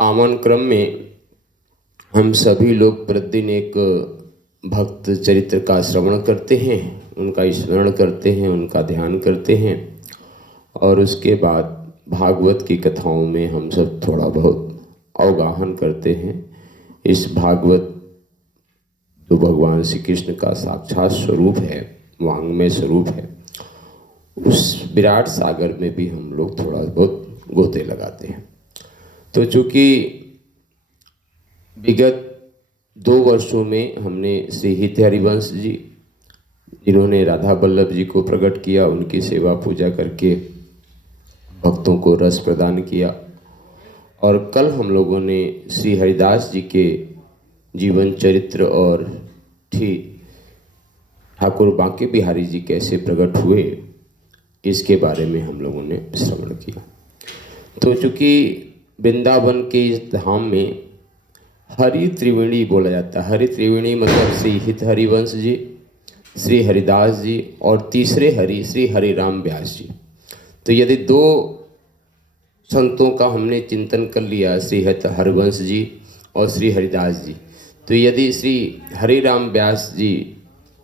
पावन क्रम में हम सभी लोग प्रतिदिन एक भक्त चरित्र का श्रवण करते हैं, उनका स्मरण करते हैं, उनका ध्यान करते हैं और उसके बाद भागवत की कथाओं में हम सब थोड़ा बहुत अवगाहन करते हैं। इस भागवत जो भगवान श्री कृष्ण का साक्षात स्वरूप है, वांग्मय स्वरूप है, उस विराट सागर में भी हम लोग थोड़ा बहुत गोते लगाते हैं। तो चूँकि विगत 2 वर्षों में हमने श्री हित हरिवंश जी, जिन्होंने राधा वल्लभ जी को प्रकट किया, उनकी सेवा पूजा करके भक्तों को रस प्रदान किया, और कल हम लोगों ने श्री हरिदास जी के जीवन चरित्र और ठाकुर बांके बिहारी जी कैसे प्रकट हुए, इसके बारे में हम लोगों ने श्रवण किया। तो चूँकि वृंदावन के इस धाम में हरि त्रिवेणी बोला जाता है। हरि त्रिवेणी मतलब श्री हित हरिवंश जी, श्री हरिदास जी और तीसरे हरि श्री हरिराम व्यास जी। तो यदि 2 संतों का हमने चिंतन कर लिया, श्री हित हरिवंश जी और श्री हरिदास जी, तो यदि श्री हरिराम व्यास जी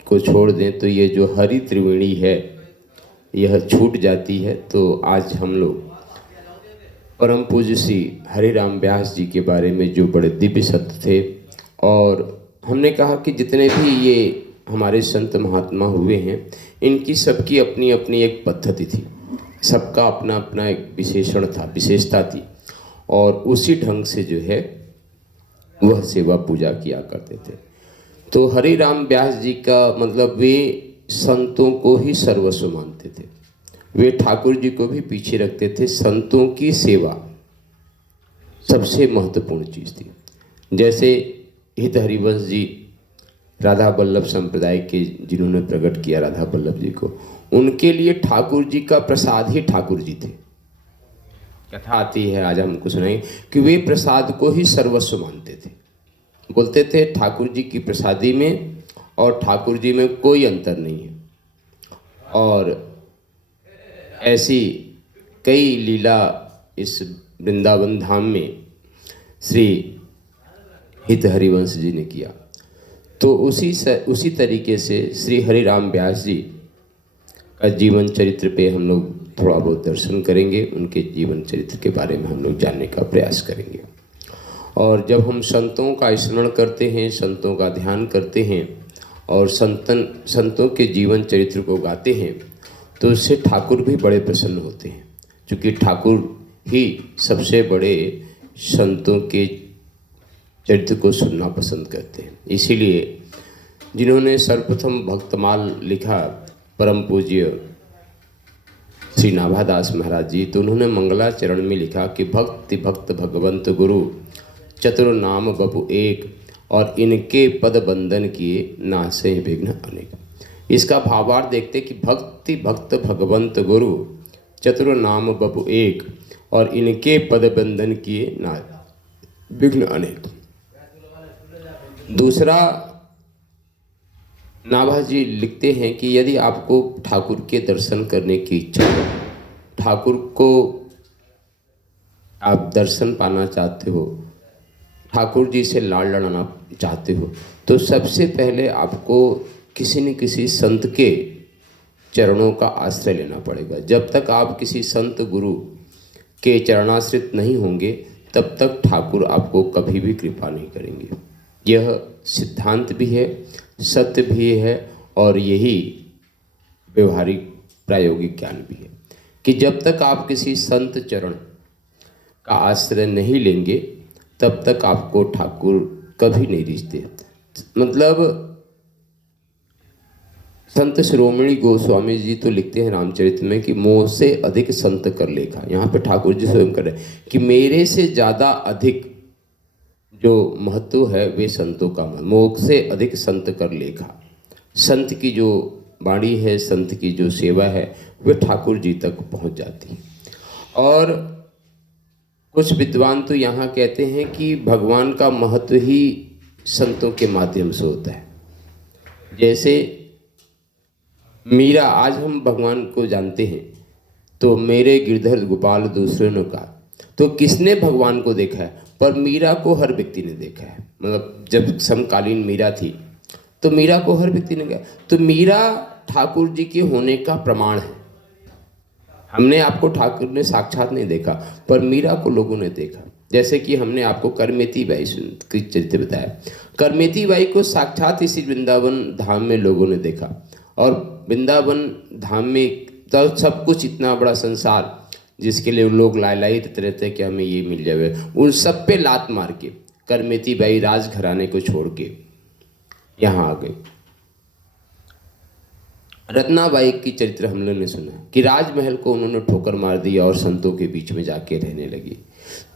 को छोड़ दें तो ये जो हरि त्रिवेणी है यह छूट जाती है। तो आज हम लोग परम पूज्य श्री हरिराम व्यास जी के बारे में जो बड़े दिव्य सत्य थे, और हमने कहा कि जितने भी ये हमारे संत महात्मा हुए हैं, इनकी सबकी अपनी अपनी एक पद्धति थी, सबका अपना अपना एक विशेषण था, विशेषता थी, और उसी ढंग से जो है वह सेवा पूजा किया करते थे। तो हरिराम व्यास जी का मतलब वे संतों को ही सर्वस्व मानते थे, वे ठाकुर जी को भी पीछे रखते थे। संतों की सेवा सबसे महत्वपूर्ण चीज़ थी। जैसे हित हरिवंश जी राधा वल्लभ संप्रदाय के, जिन्होंने प्रकट किया राधा वल्लभ जी को, उनके लिए ठाकुर जी का प्रसाद ही ठाकुर जी थे। कथा आती है, आज हमको सुनाएं कि वे प्रसाद को ही सर्वस्व मानते थे। बोलते थे ठाकुर जी की प्रसादी में और ठाकुर जी में कोई अंतर नहीं है। और ऐसी कई लीला इस वृंदावन धाम में श्री हित हरिवंश जी ने किया। तो उसी तरीके से श्री हरिराम व्यास जी का जीवन चरित्र पे हम लोग थोड़ा बहुत दर्शन करेंगे, उनके जीवन चरित्र के बारे में हम लोग जानने का प्रयास करेंगे। और जब हम संतों का स्मरण करते हैं, संतों का ध्यान करते हैं और संतों के जीवन चरित्र को गाते हैं, तो उससे ठाकुर भी बड़े प्रसन्न होते हैं, क्योंकि ठाकुर ही सबसे बड़े संतों के चरित्र को सुनना पसंद करते हैं। इसीलिए जिन्होंने सर्वप्रथम भक्तमाल लिखा, परम पूज्य श्री नाभादास महाराज जी, तो उन्होंने मंगलाचरण में लिखा कि भक्ति भक्त भगवंत गुरु चतुर नाम बपु एक, और इनके पद बंधन किए नासे विघ्न अनेक। इसका भावार्थ देखते कि भक्ति भक्त भगवंत गुरु चतुर नाम बपु एक, और इनके पद बंधन किए ना विघ्न अनेक। दूसरा, नाभा जी लिखते हैं कि यदि आपको ठाकुर के दर्शन करने की इच्छा हो, ठाकुर को आप दर्शन पाना चाहते हो, ठाकुर जी से लाड़ लड़ाना चाहते हो, तो सबसे पहले आपको किसी न किसी संत के चरणों का आश्रय लेना पड़ेगा। जब तक आप किसी संत गुरु के चरणाश्रित नहीं होंगे, तब तक ठाकुर आपको कभी भी कृपा नहीं करेंगे। यह सिद्धांत भी है, सत्य भी है, और यही व्यवहारिक प्रायोगिक ज्ञान भी है कि जब तक आप किसी संत चरण का आश्रय नहीं लेंगे, तब तक आपको ठाकुर कभी नहीं रिझते। मतलब संत शिरोमणि गोस्वामी जी तो लिखते हैं रामचरित में कि मोह से अधिक संत कर लेखा। यहाँ पे ठाकुर जी स्वयं कर रहे हैं कि मेरे से ज़्यादा अधिक जो महत्व है वे संतों का, मोह से अधिक संत कर लेखा। संत की जो वाणी है, संत की जो सेवा है, वे ठाकुर जी तक पहुँच जाती है। और कुछ विद्वान तो यहाँ कहते हैं कि भगवान का महत्व ही संतों के माध्यम से होता है। जैसे मीरा, आज हम भगवान को जानते हैं, तो मेरे गिरधर गोपाल दूसरे ने कहा, तो किसने भगवान को देखा है? पर मीरा को हर व्यक्ति ने देखा है। मतलब जब समकालीन मीरा थी तो मीरा को हर व्यक्ति ने देखा। तो मीरा ठाकुर जी के होने का प्रमाण है। हमने आपको ठाकुर ने साक्षात नहीं देखा, पर मीरा को लोगों ने देखा। जैसे कि हमने आपको करमेती बाई की चरित्र बताया। करमेती बाई को साक्षात इसी वृंदावन धाम में लोगों ने देखा। और वृंदावन धाम में तो सब कुछ इतना बड़ा संसार जिसके लिए लोग लाई रहते कि हमें ये मिल जाए, उन सब पे लात मार के करमेती बाई राजघराने को छोड़ के यहाँ आ गए। रत्नाबाई की चरित्र हम लोगों ने सुना कि राजमहल को उन्होंने ठोकर मार दिया और संतों के बीच में जाके रहने लगी।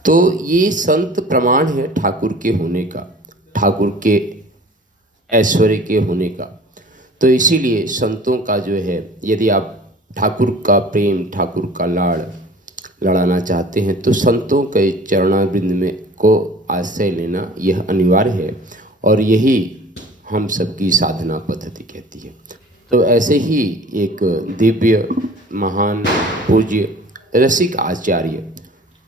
तो ये संत प्रमाण है ठाकुर के होने का, ठाकुर के ऐश्वर्य के होने का। तो इसीलिए संतों का जो है, यदि आप ठाकुर का प्रेम, ठाकुर का लाड़ लड़ाना चाहते हैं तो संतों के चरणारविंद में को आश्रय लेना यह अनिवार्य है। और यही हम सबकी साधना पद्धति कहती है। तो ऐसे ही एक दिव्य महान पूज्य रसिक आचार्य,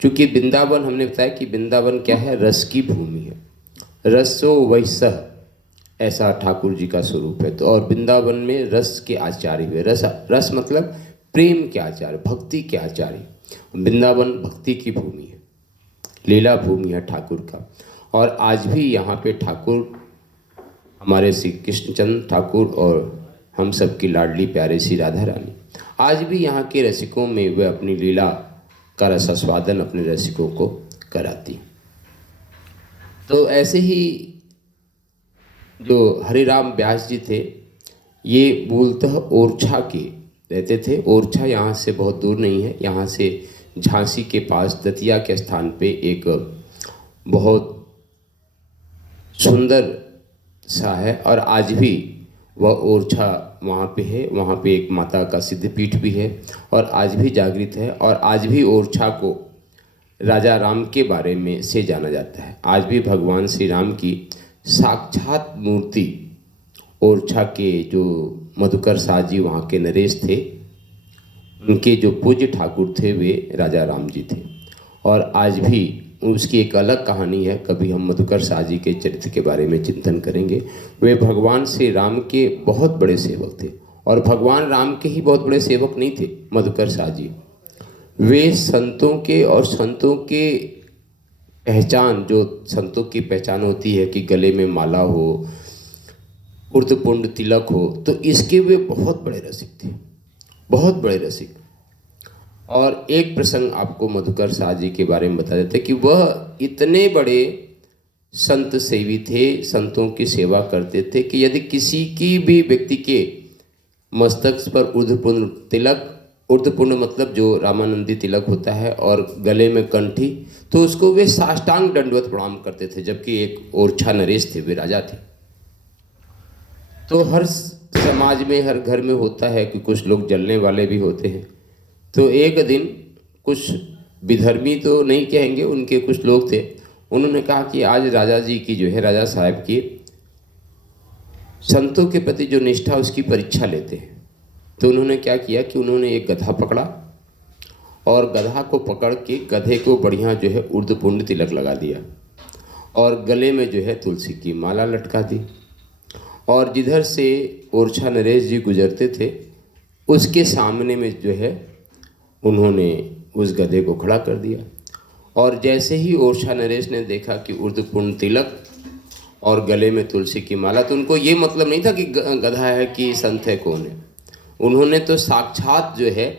चूँकि वृंदावन हमने बताया कि वृंदावन क्या है, रस की भूमि है। रसो वैसह ऐसा ठाकुर जी का स्वरूप है। तो और वृंदावन में रस के आचार्य हुए। रस मतलब प्रेम के आचार्य, भक्ति के आचार्य। वृंदावन भक्ति की भूमि है, लीला भूमि है ठाकुर का। और आज भी यहाँ पे ठाकुर हमारे श्री कृष्णचंद्र ठाकुर और हम सब की लाडली प्यारे सी राधा रानी आज भी यहाँ के रसिकों में वे अपनी लीला का रसास्वादन अपने रसिकों को कराती। तो ऐसे ही जो हरिराम व्यास जी थे, ये मूलतः ओरछा के रहते थे। ओरछा यहाँ से बहुत दूर नहीं है, यहाँ से झांसी के पास दतिया के स्थान पे एक बहुत सुंदर सा है। और आज भी वह ओरछा वहाँ पे है। वहाँ पे एक माता का सिद्धपीठ भी है और आज भी जागृत है। और आज भी ओरछा को राजा राम के बारे में से जाना जाता है। आज भी भगवान श्री राम की साक्षात मूर्ति ओरछा के जो मधुकर शाह जी वहाँ के नरेश थे, उनके जो पूज्य ठाकुर थे वे राजा राम जी थे। और आज भी उसकी एक अलग कहानी है, कभी हम मधुकर शाह जी के चरित्र के बारे में चिंतन करेंगे। वे भगवान श्री राम के बहुत बड़े सेवक थे और भगवान राम के ही बहुत बड़े सेवक नहीं थे मधुकर शाह जी। वे संतों के और संतों के पहचान, जो संतों की पहचान होती है कि गले में माला हो, उर्धपुंड तिलक हो, तो इसके वे बहुत बड़े रसिक थे, बहुत बड़े रसिक। और एक प्रसंग आपको मधुकर शाह जी के बारे में बता देते कि वह इतने बड़े संत सेवी थे, संतों की सेवा करते थे कि यदि किसी की भी व्यक्ति के मस्तक पर ऊर्ध्वपुंड तिलक, ऊर्ध्वपुंड मतलब जो रामानंदी तिलक होता है, और गले में कंठी, तो उसको वे साष्टांग दंडवत प्रणाम करते थे। जबकि एक ओरछा नरेश थे, वे राजा थे। तो हर समाज में, हर घर में होता है कि कुछ लोग जलने वाले भी होते हैं। तो एक दिन कुछ विधर्मी तो नहीं कहेंगे, उनके कुछ लोग थे, उन्होंने कहा कि आज राजा जी की जो है, राजा साहब की संतों के प्रति जो निष्ठा उसकी परीक्षा लेते हैं। तो उन्होंने क्या किया कि उन्होंने एक गधा पकड़ा और गधा को पकड़ के गधे को बढ़िया जो है ऊर्ध्वपुंड तिलक लगा दिया और गले में जो है तुलसी की माला लटका दी। और जिधर से ओरछा नरेश जी गुजरते थे उसके सामने में जो है उन्होंने उस गधे को खड़ा कर दिया। और जैसे ही ओरछा नरेश ने देखा कि ऊर्ध्वपुंड तिलक और गले में तुलसी की माला, तो उनको ये मतलब नहीं था कि गधा है कि संत है कौन है। उन्होंने तो साक्षात जो है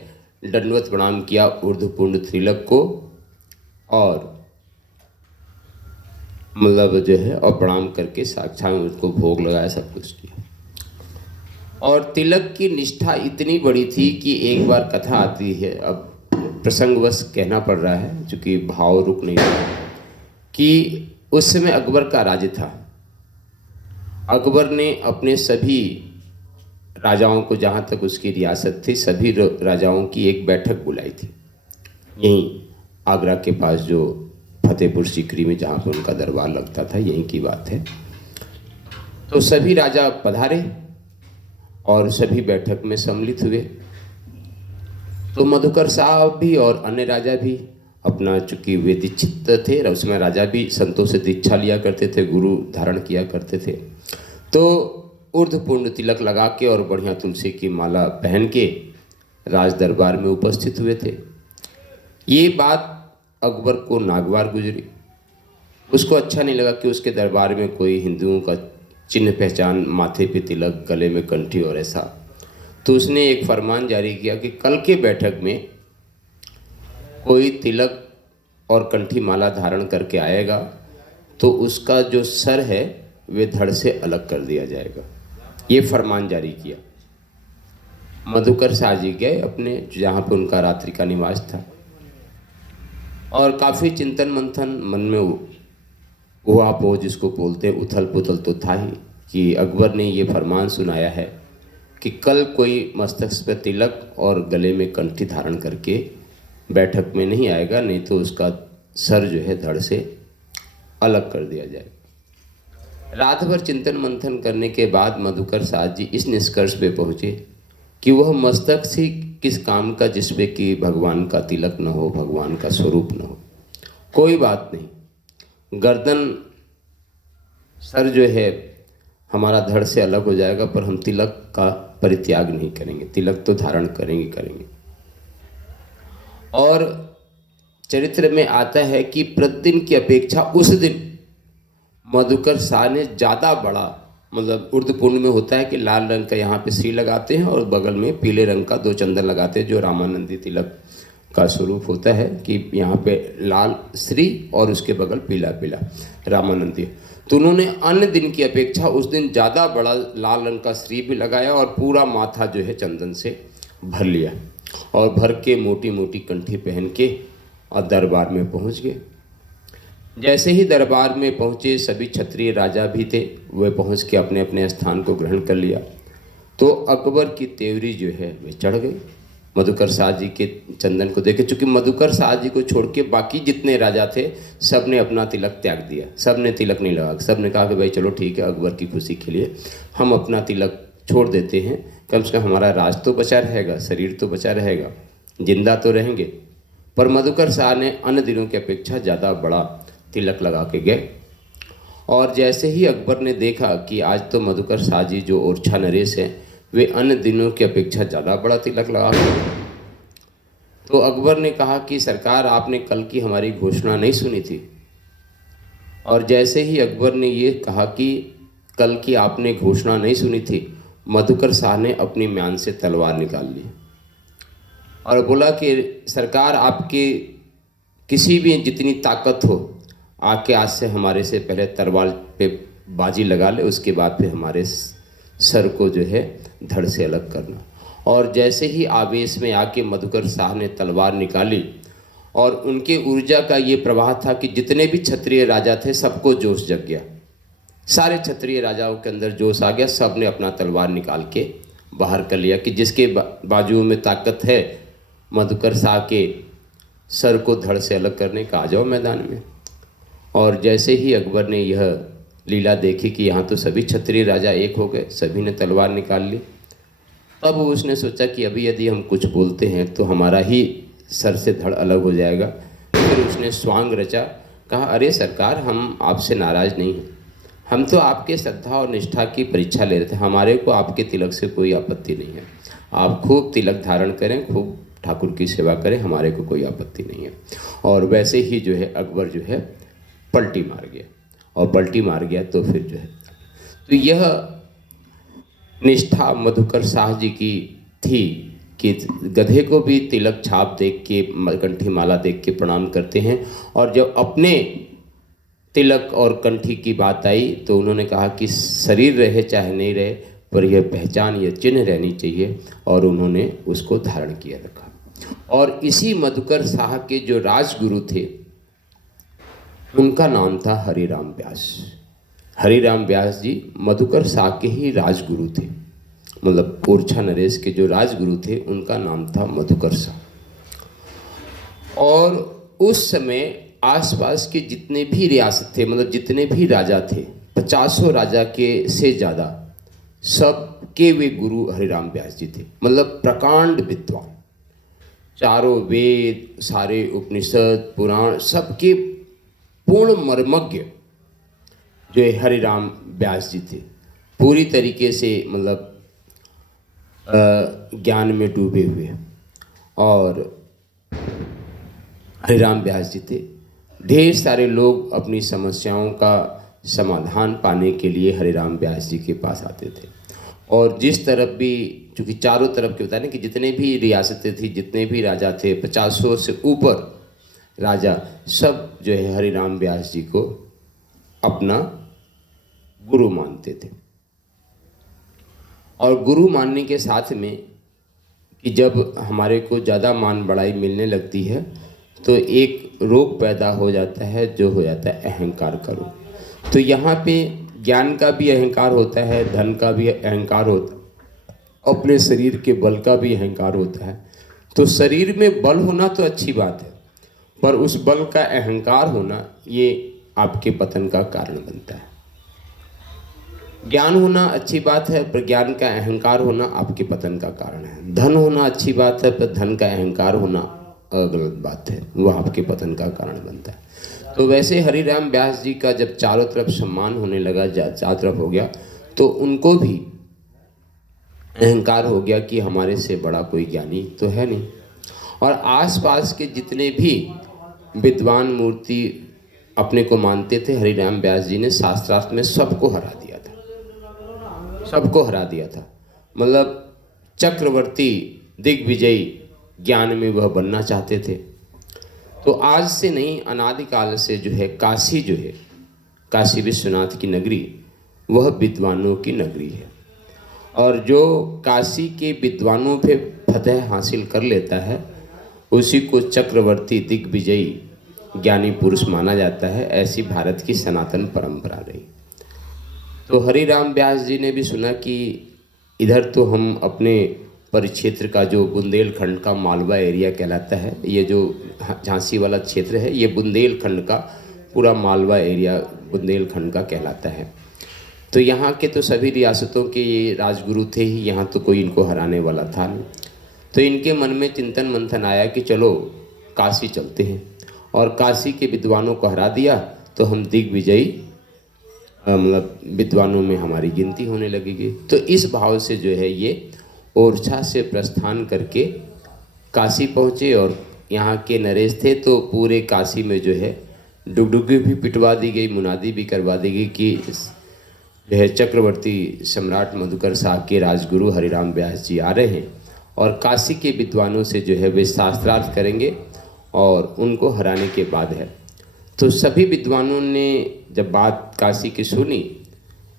दंडवत प्रणाम किया ऊर्ध्वपुंड तिलक को, और मतलब जो है और प्रणाम करके साक्षात उसको भोग लगाया, सब कुछ किया। और तिलक की निष्ठा इतनी बड़ी थी कि एक बार कथा आती है, अब प्रसंगवश कहना पड़ रहा है क्योंकि भाव रुक नहीं रहा, कि उस समय अकबर का राज्य था। अकबर ने अपने सभी राजाओं को, जहाँ तक उसकी रियासत थी, सभी राजाओं की एक बैठक बुलाई थी, यहीं आगरा के पास जो फतेहपुर सीकरी में जहाँ पर उनका दरबार लगता था, यहीं की बात है। तो सभी राजा पधारे और सभी बैठक में सम्मिलित हुए। तो मधुकर साहब भी और अन्य राजा भी अपना, चूँकि वे दीक्षित थे, और उसमें राजा भी संतों से दीक्षा लिया करते थे, गुरु धारण किया करते थे, तो ऊर्ध्वपूर्ण तिलक लगा के और बढ़िया तुलसी की माला पहन के राज दरबार में उपस्थित हुए थे। ये बात अकबर को नागवार गुजरी। उसको अच्छा नहीं लगा कि उसके दरबार में कोई हिंदुओं का चिन्ह पहचान, माथे पे तिलक, गले में कंठी और ऐसा। तो उसने एक फरमान जारी किया कि कल के बैठक में कोई तिलक और कंठी माला धारण करके आएगा तो उसका जो सर है वे धड़ से अलग कर दिया जाएगा। ये फरमान जारी किया। मधुकर शाह जी गए अपने जहाँ पे उनका रात्रि का निवास था, और काफ़ी चिंतन मंथन मन में हुआ, वो जिसको बोलते हैं उथल पुथल तो था ही, कि अकबर ने ये फरमान सुनाया है कि कल कोई मस्तक पर तिलक और गले में कंठी धारण करके बैठक में नहीं आएगा, नहीं तो उसका सर जो है धड़ से अलग कर दिया जाएगा। रात भर चिंतन मंथन करने के बाद मधुकर शाह जी इस निष्कर्ष पे पहुँचे कि वह मस्तक से किस काम का जिसपे कि भगवान का तिलक न हो, भगवान का स्वरूप न हो। कोई बात नहीं, गर्दन, सर जो है हमारा धड़ से अलग हो जाएगा, पर हम तिलक का परित्याग नहीं करेंगे, तिलक तो धारण करेंगे। और चरित्र में आता है कि प्रतिदिन की अपेक्षा उस दिन मधुकर शाह ने ज़्यादा बड़ा, मतलब ऊर्ध्वपूर्ण में होता है कि लाल रंग का यहाँ पे श्री लगाते हैं और बगल में पीले रंग का 2 चंदन लगाते हैं, जो रामानंदी तिलक का स्वरूप होता है कि यहाँ पे लाल श्री और उसके बगल पीला पीला रामानंदी। तो उन्होंने अन्य दिन की अपेक्षा उस दिन ज़्यादा बड़ा लाल रंग का श्री भी लगाया और पूरा माथा जो है चंदन से भर लिया, और भर के मोटी मोटी कंठी पहन के और दरबार में पहुँच गए। जैसे ही दरबार में पहुँचे, सभी क्षत्रिय राजा भी थे, वे पहुँच के अपने अपने स्थान को ग्रहण कर लिया। तो अकबर की तेवरी जो है वे चढ़ गई मधुकर शाह जी के चंदन को देखे, चूँकि मधुकर शाह जी को छोड़ के बाकी जितने राजा थे सब ने अपना तिलक त्याग दिया, सब ने तिलक नहीं लगा। सब ने कहा कि भाई चलो ठीक है, अकबर की खुशी के लिए हम अपना तिलक छोड़ देते हैं, कम से कम हमारा राज तो बचा रहेगा, शरीर तो बचा रहेगा, जिंदा तो रहेंगे। पर मधुकर शाह ने अन्य दिनों की अपेक्षा ज़्यादा बड़ा तिलक लगा के गए। और जैसे ही अकबर ने देखा कि आज तो मधुकर शाह जी जो ओरछा नरेश हैं वे अन्य दिनों की अपेक्षा ज़्यादा बड़ा तिलक लगा के, तो अकबर ने कहा कि सरकार, आपने कल की हमारी घोषणा नहीं सुनी थी। और जैसे ही अकबर ने ये कहा कि कल की आपने घोषणा नहीं सुनी थी, मधुकर शाह ने अपनी म्यान से तलवार निकाल ली और बोला कि सरकार, आपकी किसी भी जितनी ताकत हो, आके आज से हमारे से पहले तलवार पे बाजी लगा ले, उसके बाद फिर हमारे सर को जो है धड़ से अलग करना। और जैसे ही आवेश में आके मधुकर शाह ने तलवार निकाली, और उनके ऊर्जा का ये प्रवाह था कि जितने भी क्षत्रिय राजा थे सबको जोश जग गया, सारे क्षत्रिय राजाओं के अंदर जोश आ गया। सब ने अपना तलवार निकाल के बाहर कर लिया कि जिसके बाजुओं में ताकत है मधुकर शाह के सर को धड़ से अलग करने का, आ जाओ मैदान में। और जैसे ही अकबर ने यह लीला देखी कि यहाँ तो सभी क्षत्रिय राजा एक हो गए, सभी ने तलवार निकाल ली, तब उसने सोचा कि अभी यदि हम कुछ बोलते हैं तो हमारा ही सर से धड़ अलग हो जाएगा। फिर उसने स्वांग रचा, कहा, अरे सरकार, हम आपसे नाराज़ नहीं हैं, हम तो आपके श्रद्धा और निष्ठा की परीक्षा ले रहे थे, हमारे को आपके तिलक से कोई आपत्ति नहीं है, आप खूब तिलक धारण करें, खूब ठाकुर की सेवा करें, हमारे को कोई आपत्ति नहीं है। और वैसे ही जो है अकबर जो है पलटी मार गया, और पलटी मार गया तो फिर जो है, तो यह निष्ठा मधुकर शाह जी की थी कि गधे को भी तिलक छाप देख के, कंठी माला देख के प्रणाम करते हैं। और जब अपने तिलक और कंठी की बात आई तो उन्होंने कहा कि शरीर रहे चाहे नहीं रहे, पर यह पहचान, यह चिन्ह रहनी चाहिए, और उन्होंने उसको धारण किया रखा। और इसी मधुकर शाह के जो राजगुरु थे उनका नाम था हरिराम व्यास। हरिराम व्यास जी मधुकर शाह के ही राजगुरु थे, मतलब ओरछा नरेश के जो राजगुरु थे उनका नाम था मधुकर शाह। और उस समय आसपास के जितने भी रियासत थे, मतलब जितने भी राजा थे, 50 राजा के से ज़्यादा, सब के वे गुरु हरिराम व्यास जी थे, मतलब प्रकांड विद्वान। चारों वेद, सारे उपनिषद, पुराण, सबके पूर्ण मर्मज्ञ जो है हरिराम व्यास जी थे। पूरी तरीके से मतलब ज्ञान में डूबे हुए। और हरिराम व्यास जी थे। ढेर सारे लोग अपनी समस्याओं का समाधान पाने के लिए हरिराम व्यास जी के पास आते थे। और जिस तरफ भी, चूँकि चारों तरफ के होता है ना कि जितने भी रियासतें थी, जितने भी राजा थे, 50 से ऊपर राजा, सब जो है हरिराम व्यास जी को अपना गुरु मानते थे। और गुरु मानने के साथ में कि जब हमारे को ज़्यादा मान बड़ाई मिलने लगती है तो एक रोग पैदा हो जाता है, जो हो जाता है अहंकार का रोग। तो यहाँ पे ज्ञान का भी अहंकार होता है, धन का भी अहंकार होता है, अपने शरीर के बल का भी अहंकार होता है। तो शरीर में बल होना तो अच्छी बात है, पर उस बल का अहंकार होना ये आपके पतन का कारण बनता है। ज्ञान होना अच्छी बात है, पर ज्ञान का अहंकार होना आपके पतन का कारण है। धन होना अच्छी बात है, पर धन का अहंकार होना गलत बात है, वह आपके पतन का कारण बनता है। तो वैसे हरिराम व्यास जी का जब चारों तरफ सम्मान होने लगा, चारों तरफ हो गया, तो उनको भी अहंकार हो गया कि हमारे से बड़ा कोई ज्ञानी तो है नहीं। और आसपास के जितने भी विद्वान मूर्ति अपने को मानते थे, हरिराम व्यास जी ने शास्त्रार्थ में सबको हरा दिया था, सबको हरा दिया था। मतलब चक्रवर्ती, दिग्विजयी ज्ञान में वह बनना चाहते थे। तो आज से नहीं, अनादिकाल से जो है काशी, जो है काशी विश्वनाथ की नगरी, वह विद्वानों की नगरी है। और जो काशी के विद्वानों पे फतह हासिल कर लेता है, उसी को चक्रवर्ती, दिग्विजयी, ज्ञानी पुरुष माना जाता है। ऐसी भारत की सनातन परंपरा रही। तो हरिराम व्यास जी ने भी सुना कि इधर तो हम अपने परिक्षेत्र का, जो बुंदेलखंड का मालवा एरिया कहलाता है, ये जो झांसी वाला क्षेत्र है, ये बुंदेलखंड का पूरा मालवा एरिया बुंदेलखंड का कहलाता है। तो यहाँ के तो सभी रियासतों के ये राजगुरु थे ही, यहाँ तो कोई इनको हराने वाला था नहीं। तो इनके मन में चिंतन मंथन आया कि चलो काशी चलते हैं, और काशी के विद्वानों को हरा दिया तो हम दिग्विजयी, मतलब विद्वानों में हमारी गिनती होने लगेगी। तो इस भाव से जो है ये ओरछा से प्रस्थान करके काशी पहुँचे। और यहाँ के नरेश थे तो पूरे काशी में जो है डुगडुगी भी पिटवा दी गई, मुनादी भी करवा दी गई कि जो है चक्रवर्ती सम्राट मधुकर साहब के राजगुरु हरिराम व्यास जी आ रहे हैं, और काशी के विद्वानों से जो है वे शास्त्रार्थ करेंगे और उनको हराने के बाद है। तो सभी विद्वानों ने जब बात काशी की सुनी,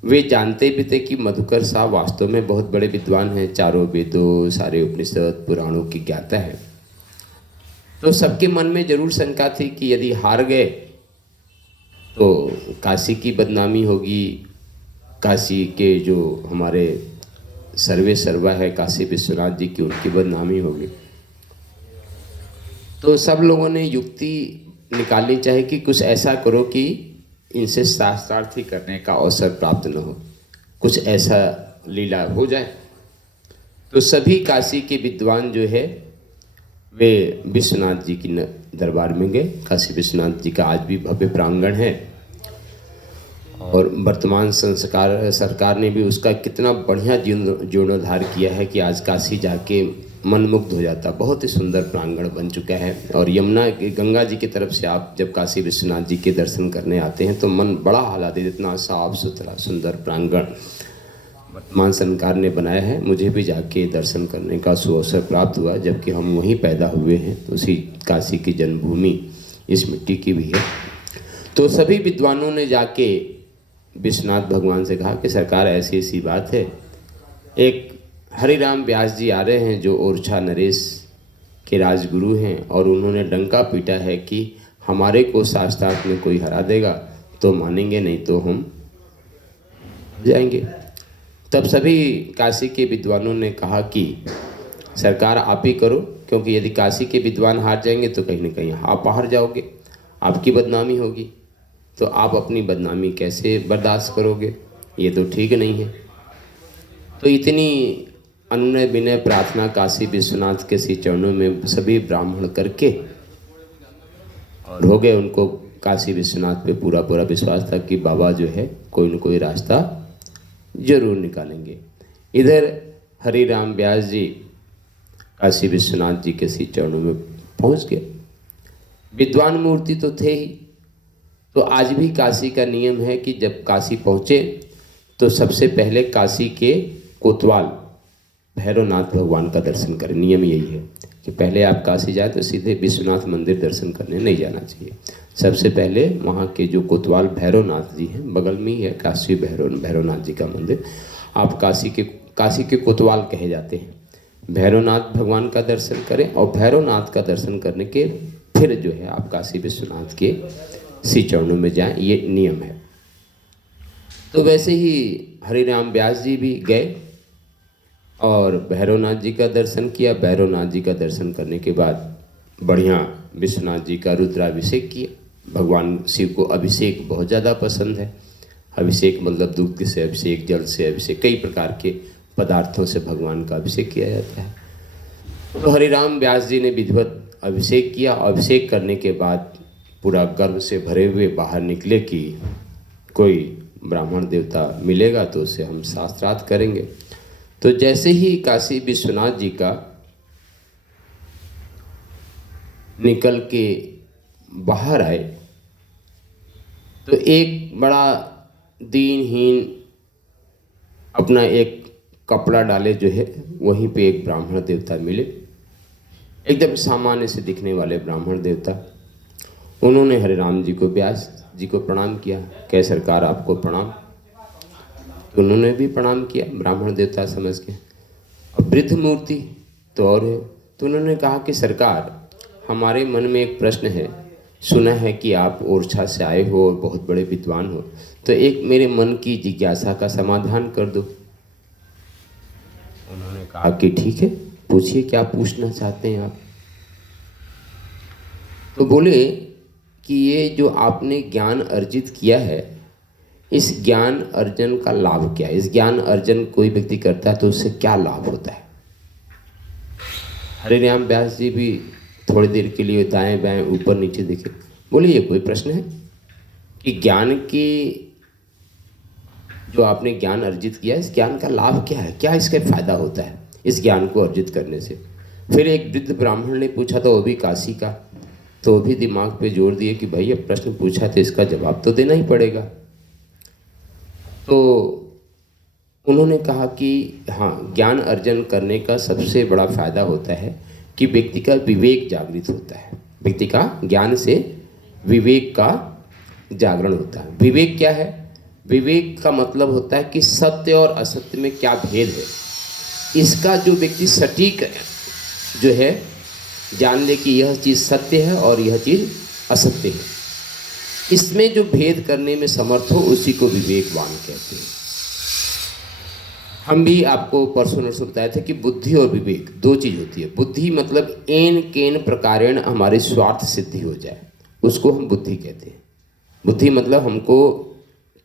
वे जानते भी थे कि मधुकर साहब वास्तव में बहुत बड़े विद्वान हैं, चारों वेदों, सारे उपनिषद, पुराणों की ज्ञाता है। तो सबके मन में जरूर शंका थी कि यदि हार गए तो काशी की बदनामी होगी, काशी के जो हमारे सर्वे सर्वा है काशी विश्वनाथ जी की, उनकी बदनामी होगी। तो सब लोगों ने युक्ति निकालनी चाहिए कि कुछ ऐसा करो कि इनसे शास्त्रार्थी करने का अवसर प्राप्त न हो, कुछ ऐसा लीला हो जाए। तो सभी काशी के विद्वान जो है वे विश्वनाथ जी की दरबार में गए। काशी विश्वनाथ जी का आज भी भव्य प्रांगण है, और वर्तमान सरकार ने भी उसका कितना बढ़िया जीर्णोद्धार किया है कि आज काशी जाके मन मुग्ध हो जाता। बहुत ही सुंदर प्रांगण बन चुका है। और यमुना, गंगा जी की तरफ से आप जब काशी विश्वनाथ जी के दर्शन करने आते हैं तो मन बड़ा आह्लादित, इतना साफ सुथरा सुंदर प्रांगण वर्तमान सरकार ने बनाया है। मुझे भी जाके दर्शन करने का सुअवसर प्राप्त हुआ, जबकि हम वहीं पैदा हुए हैं, तो उसी काशी की जन्मभूमि इस मिट्टी की भी है। तो सभी विद्वानों ने जाके विश्वनाथ भगवान से कहा कि सरकार ऐसी ऐसी बात है, एक हरिराम व्यास जी आ रहे हैं जो ओरछा नरेश के राजगुरु हैं, और उन्होंने डंका पीटा है कि हमारे को शास्त्रार्थ में कोई हरा देगा तो मानेंगे, नहीं तो हम जाएंगे। तब सभी काशी के विद्वानों ने कहा कि सरकार आप ही करो, क्योंकि यदि काशी के विद्वान हार जाएंगे तो कहीं ना कहीं आप हार जाओगे, आपकी बदनामी होगी, तो आप अपनी बदनामी कैसे बर्दाश्त करोगे, ये तो ठीक नहीं है। तो इतनी अनुनय विनय प्रार्थना काशी विश्वनाथ के श्री चरणों में सभी ब्राह्मण करके और हो गए। उनको काशी विश्वनाथ पे पूरा पूरा विश्वास था कि बाबा जो है कोई न कोई रास्ता जरूर निकालेंगे। इधर हरिराम व्यास जी काशी विश्वनाथ जी के श्री चरणों में पहुंच गए। विद्वान मूर्ति तो थे ही, तो आज भी काशी का नियम है कि जब काशी पहुँचे तो सबसे पहले काशी के कोतवाल भैरवनाथ भगवान का दर्शन करें। नियम यही है कि पहले आप काशी जाए तो सीधे विश्वनाथ मंदिर दर्शन करने नहीं जाना चाहिए। सबसे पहले वहाँ के जो कोतवाल भैरवनाथ जी हैं, बगल में ही है काशी भैरवनाथ जी का मंदिर, आप काशी के कोतवाल कहे जाते हैं। भैरवनाथ भगवान का दर्शन करें और भैरवनाथ का दर्शन करने के फिर जो है आप काशी विश्वनाथ के श्री चरणों में जाएं, ये नियम है। तो वैसे ही हरिराम व्यास जी भी गए और भैरवनाथ जी का दर्शन किया। भैरवनाथ जी का दर्शन करने के बाद बढ़िया विश्वनाथ जी का रुद्राभिषेक किया। भगवान शिव को अभिषेक बहुत ज़्यादा पसंद है। अभिषेक मतलब दूध से अभिषेक, जल से अभिषेक, कई प्रकार के पदार्थों से भगवान का अभिषेक किया जाता है। तो हरिराम व्यास जी ने विधिवत अभिषेक किया। अभिषेक करने के बाद पूरा गर्व से भरे हुए बाहर निकले कि कोई ब्राह्मण देवता मिलेगा तो उससे हम शास्त्रार्थ करेंगे। तो जैसे ही काशी विश्वनाथ जी का निकल के बाहर आए तो एक बड़ा दीनहीन अपना एक कपड़ा डाले जो है वहीं पे एक ब्राह्मण देवता मिले, एकदम सामान्य से दिखने वाले ब्राह्मण देवता। उन्होंने हरिराम जी को, व्यास जी को प्रणाम किया। कह सरकार आपको प्रणाम। तो उन्होंने भी प्रणाम किया ब्राह्मण देवता समझ के। और वृद्ध मूर्ति तो और है, तो उन्होंने कहा कि सरकार हमारे मन में एक प्रश्न है, सुना है कि आप ओरछा से आए हो और बहुत बड़े विद्वान हो, तो एक मेरे मन की जिज्ञासा का समाधान कर दो। उन्होंने कहा कि ठीक है, पूछिए क्या पूछना चाहते हैं आप। तो बोले कि ये जो आपने ज्ञान अर्जित किया है, इस ज्ञान अर्जन का लाभ क्या है? इस ज्ञान अर्जन कोई व्यक्ति करता है तो उससे क्या लाभ होता है? हरिराम व्यास जी भी थोड़ी देर के लिए दाएं बाएं ऊपर नीचे देखे, बोले ये कोई प्रश्न है कि ज्ञान की जो आपने ज्ञान अर्जित किया, इस ज्ञान का लाभ क्या है, क्या इसका फायदा होता है इस ज्ञान को अर्जित करने से? फिर एक वृद्ध ब्राह्मण ने पूछा तो वो भी काशी का, तो वो भी दिमाग पे जोर दिए कि भाई ये प्रश्न पूछा तो इसका जवाब तो देना ही पड़ेगा। तो उन्होंने कहा कि हाँ, ज्ञान अर्जन करने का सबसे बड़ा फायदा होता है कि व्यक्ति का विवेक जागृत होता है। व्यक्ति का ज्ञान से विवेक का जागरण होता है। विवेक क्या है? विवेक का मतलब होता है कि सत्य और असत्य में क्या भेद है, इसका जो व्यक्ति सटीक जो है जान ले कि यह चीज़ सत्य है और यह चीज़ असत्य है, इसमें जो भेद करने में समर्थ हो उसी को विवेकवान कहते हैं। हम भी आपको परसों नरसों बताए थे कि बुद्धि और विवेक दो चीज़ होती है। बुद्धि मतलब एन केन प्रकारेण हमारी स्वार्थ सिद्धि हो जाए, उसको हम बुद्धि कहते हैं। बुद्धि मतलब हमको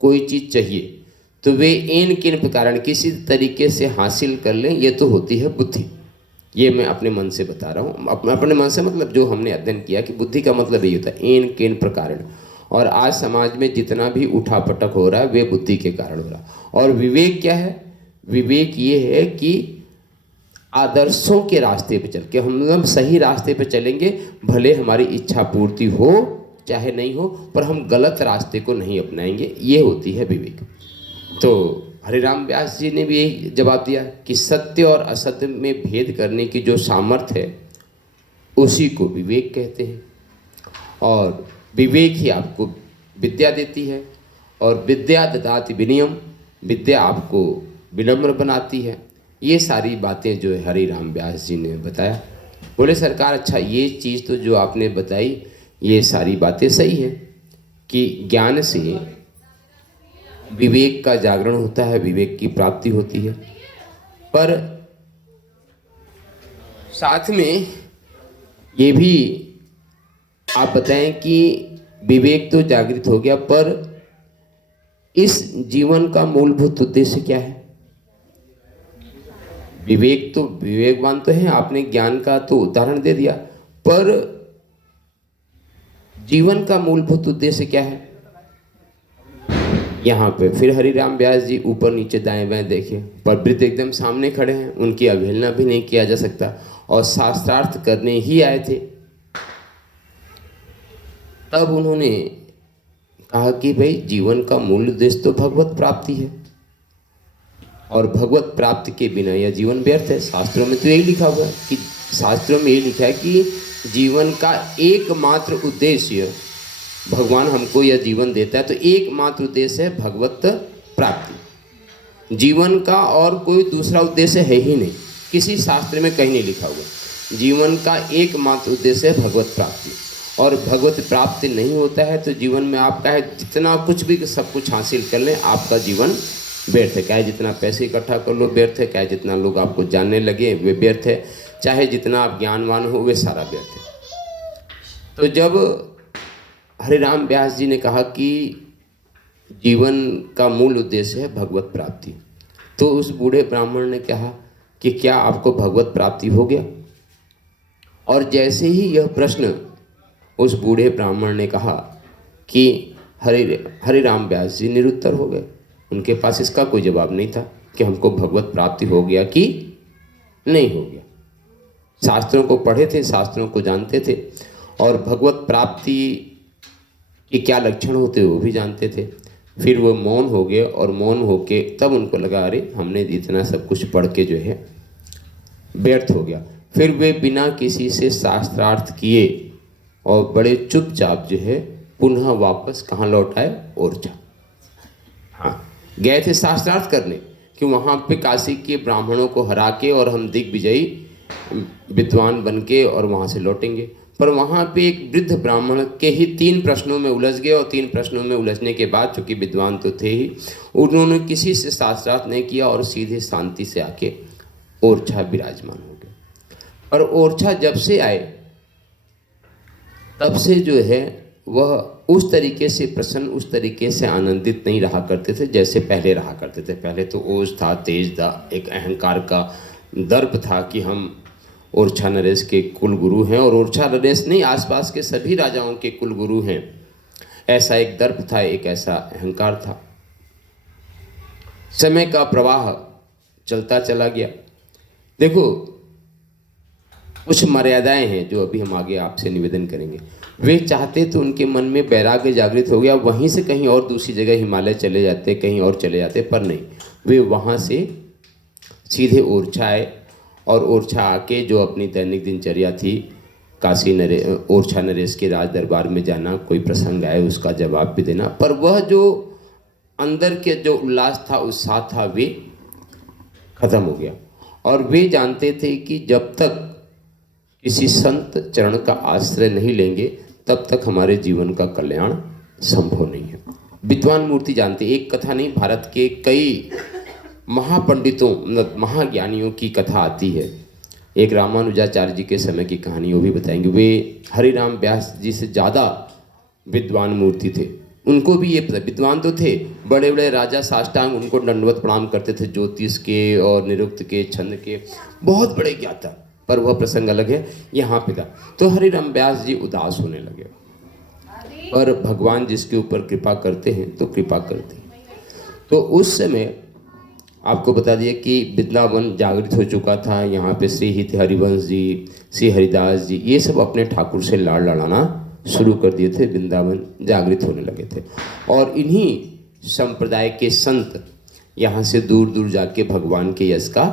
कोई चीज़ चाहिए तो वे एन केन प्रकारेण किसी तरीके से हासिल कर लें, ये तो होती है बुद्धि। ये मैं अपने मन से बता रहा हूँ, अपने मन से मतलब जो हमने अध्ययन किया कि बुद्धि का मतलब यही होता है एन केन प्रकारेण। और आज समाज में जितना भी उठापटक हो रहा है वे बुद्धि के कारण हो रहा है। और विवेक क्या है? विवेक ये है कि आदर्शों के रास्ते पे चल के हम सही रास्ते पे चलेंगे, भले हमारी इच्छा पूर्ति हो चाहे नहीं हो, पर हम गलत रास्ते को नहीं अपनाएंगे, ये होती है विवेक। तो हरिराम व्यास जी ने भी यही जवाब दिया कि सत्य और असत्य में भेद करने की जो सामर्थ्य है उसी को विवेक कहते हैं। और विवेक ही आपको विद्या देती है, और विद्या ददाति विनयम, विद्या आपको विनम्र बनाती है। ये सारी बातें जो है हरिराम व्यास जी ने बताया। बोले सरकार अच्छा, ये चीज़ तो जो आपने बताई ये सारी बातें सही है कि ज्ञान से विवेक का जागरण होता है, विवेक की प्राप्ति होती है, पर साथ में ये भी आप बताएं कि विवेक तो जागृत हो गया, पर इस जीवन का मूलभूत उद्देश्य क्या है? विवेकवान तो है, आपने ज्ञान का तो उदाहरण दे दिया, पर जीवन का मूलभूत उद्देश्य क्या है? यहाँ पे फिर हरिराम व्यास जी ऊपर नीचे दाएं बाएं देखे, पर वृद्ध एकदम सामने खड़े हैं, उनकी अवहेलना भी नहीं किया जा सकता, और शास्त्रार्थ करने ही आए थे। तब उन्होंने कहा कि भाई जीवन का मूल उद्देश्य तो भगवत प्राप्ति है, और भगवत प्राप्ति के बिना यह जीवन व्यर्थ है। शास्त्रों में तो यही लिखा हुआ है कि शास्त्रों में यही लिखा है कि जीवन का एकमात्र उद्देश्य, भगवान हमको यह जीवन देता है तो एकमात्र उद्देश्य है भगवत प्राप्ति। जीवन का और कोई दूसरा उद्देश्य है ही नहीं, किसी शास्त्र में कहीं नहीं लिखा हुआ। जीवन का एकमात्र उद्देश्य है भगवत प्राप्ति, और भगवत प्राप्ति नहीं होता है तो जीवन में आपका है जितना कुछ भी सब कुछ हासिल कर लें, आपका जीवन व्यर्थ है। चाहे जितना पैसे इकट्ठा कर लो व्यर्थ है, चाहे जितना लोग आपको जानने लगे वे व्यर्थ है, चाहे जितना आप ज्ञानवान हो वे सारा व्यर्थ है। तो जब हरिराम व्यास जी ने कहा कि जीवन का मूल उद्देश्य है भगवत प्राप्ति, तो उस बूढ़े ब्राह्मण ने कहा कि क्या आपको भगवत प्राप्ति हो गया? और जैसे ही यह प्रश्न उस बूढ़े ब्राह्मण ने कहा कि हरिराम व्यास जी निरुत्तर हो गए। उनके पास इसका कोई जवाब नहीं था कि हमको भगवत प्राप्ति हो गया कि नहीं हो गया। शास्त्रों को पढ़े थे, शास्त्रों को जानते थे, और भगवत प्राप्ति के क्या लक्षण होते वो भी जानते थे। फिर वो मौन हो गए, और मौन होके तब उनको लगा अरे हमने इतना सब कुछ पढ़ के जो है व्यर्थ हो गया। फिर वे बिना किसी से शास्त्रार्थ किए और बड़े चुपचाप जो है पुनः वापस कहाँ लौट आए? ओरछा। हाँ, गए थे शास्त्रार्थ करने कि वहाँ पे काशी के ब्राह्मणों को हरा के और हम दिग्विजयी विद्वान बन के और वहाँ से लौटेंगे। पर वहाँ पे एक वृद्ध ब्राह्मण के ही 3 प्रश्नों में उलझ गए, और 3 प्रश्नों में उलझने के बाद चूँकि विद्वान तो थे ही, उन्होंने किसी से शास्त्रार्थ नहीं किया और सीधे शांति से आके ओरछा विराजमान हो गए। और ओरछा जब से आए तब से जो है वह उस तरीके से प्रसन्न, उस तरीके से आनंदित नहीं रहा करते थे जैसे पहले रहा करते थे। पहले तो ओज था, तेज था, एक अहंकार का दर्प था कि हम ओरछा नरेश के कुल गुरु हैं, और ओरछा नरेश नहीं आसपास के सभी राजाओं के कुल गुरु हैं, ऐसा एक दर्प था, एक ऐसा अहंकार था। समय का प्रवाह चलता चला गया। देखो कुछ मर्यादाएं हैं जो अभी हम आगे आपसे निवेदन करेंगे। वे चाहते तो उनके मन में वैराग्य जागृत हो गया, वहीं से कहीं और दूसरी जगह हिमालय चले जाते, कहीं और चले जाते, पर नहीं, वे वहाँ से सीधे ओरछा आए। और ओरछा आके जो अपनी दैनिक दिनचर्या थी, ओरछा नरेश के राज दरबार में जाना, कोई प्रसंग आए उसका जवाब भी देना, पर वह जो अंदर के जो उल्लास था, उत्साह था, वे खत्म हो गया। और वे जानते थे कि जब तक किसी संत चरण का आश्रय नहीं लेंगे तब तक हमारे जीवन का कल्याण संभव नहीं है। विद्वान मूर्ति जानते, एक कथा नहीं, भारत के कई महापंडितों महाज्ञानियों की कथा आती है। एक रामानुजाचार्य जी के समय की कहानी वो भी बताएंगे। वे हरिराम व्यास जी से ज़्यादा विद्वान मूर्ति थे। उनको भी ये पता, विद्वान तो थे, बड़े बड़े राजा साष्टांग उनको दंडवत प्रणाम करते थे, ज्योतिष के और निरुक्त के, छंद के, बहुत बड़े ज्ञाता। पर वह प्रसंग अलग है, यहाँ पे था। तो हरिराम व्यास जी उदास होने लगे, और भगवान जिसके ऊपर कृपा करते हैं तो कृपा करते हैं। तो उस समय आपको बता दिया कि वृंदावन जागृत हो चुका था। यहाँ पे श्री हित हरिवंश जी, श्री हरिदास जी, ये सब अपने ठाकुर से लाड़ लड़ाना शुरू कर दिए थे, वृंदावन जागृत होने लगे थे। और इन्हीं संप्रदाय के संत यहाँ से दूर दूर जाके भगवान के यश का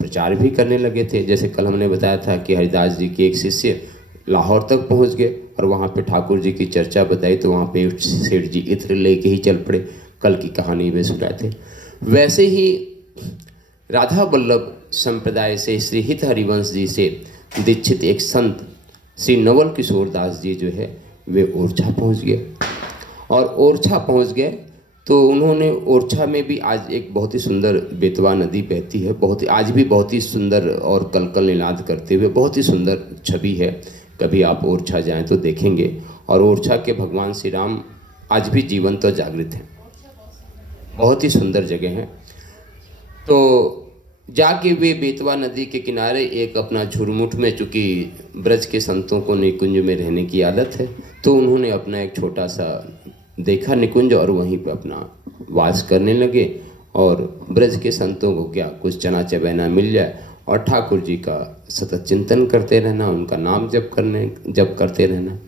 प्रचार भी करने लगे थे। जैसे कल हमने बताया था कि हरिदास जी के एक शिष्य लाहौर तक पहुँच गए और वहाँ पे ठाकुर जी की चर्चा बताई, तो वहाँ पे सेठ जी इत्र लेके ही चल पड़े। कल की कहानी वे सुनाए थे। वैसे ही राधा वल्लभ संप्रदाय से श्री हित हरिवंश जी से दीक्षित एक संत श्री नवल किशोर दास जी जो है वे ओरछा पहुंच गए। और ओरछा पहुंच गए तो उन्होंने, ओरछा में भी आज एक बहुत ही सुंदर बेतवा नदी बहती है, बहुत ही आज भी बहुत ही सुंदर और कलकल निनाद करते हुए बहुत ही सुंदर छवि है। कभी आप ओरछा जाएं तो देखेंगे। और ओरछा के भगवान श्री राम आज भी जीवंत और जागृत हैं, बहुत ही सुंदर जगह है। तो जाके वे बेतवा नदी के किनारे एक अपना झुरमुट में, चूँकि ब्रज के संतों को निकुंज में रहने की आदत है, तो उन्होंने अपना एक छोटा सा देखा निकुंज और वहीं पर अपना वास करने लगे। और ब्रज के संतों को क्या कुछ चना चबैना मिल जाए और ठाकुर जी का सतत चिंतन करते रहना, उनका नाम जप करते रहना,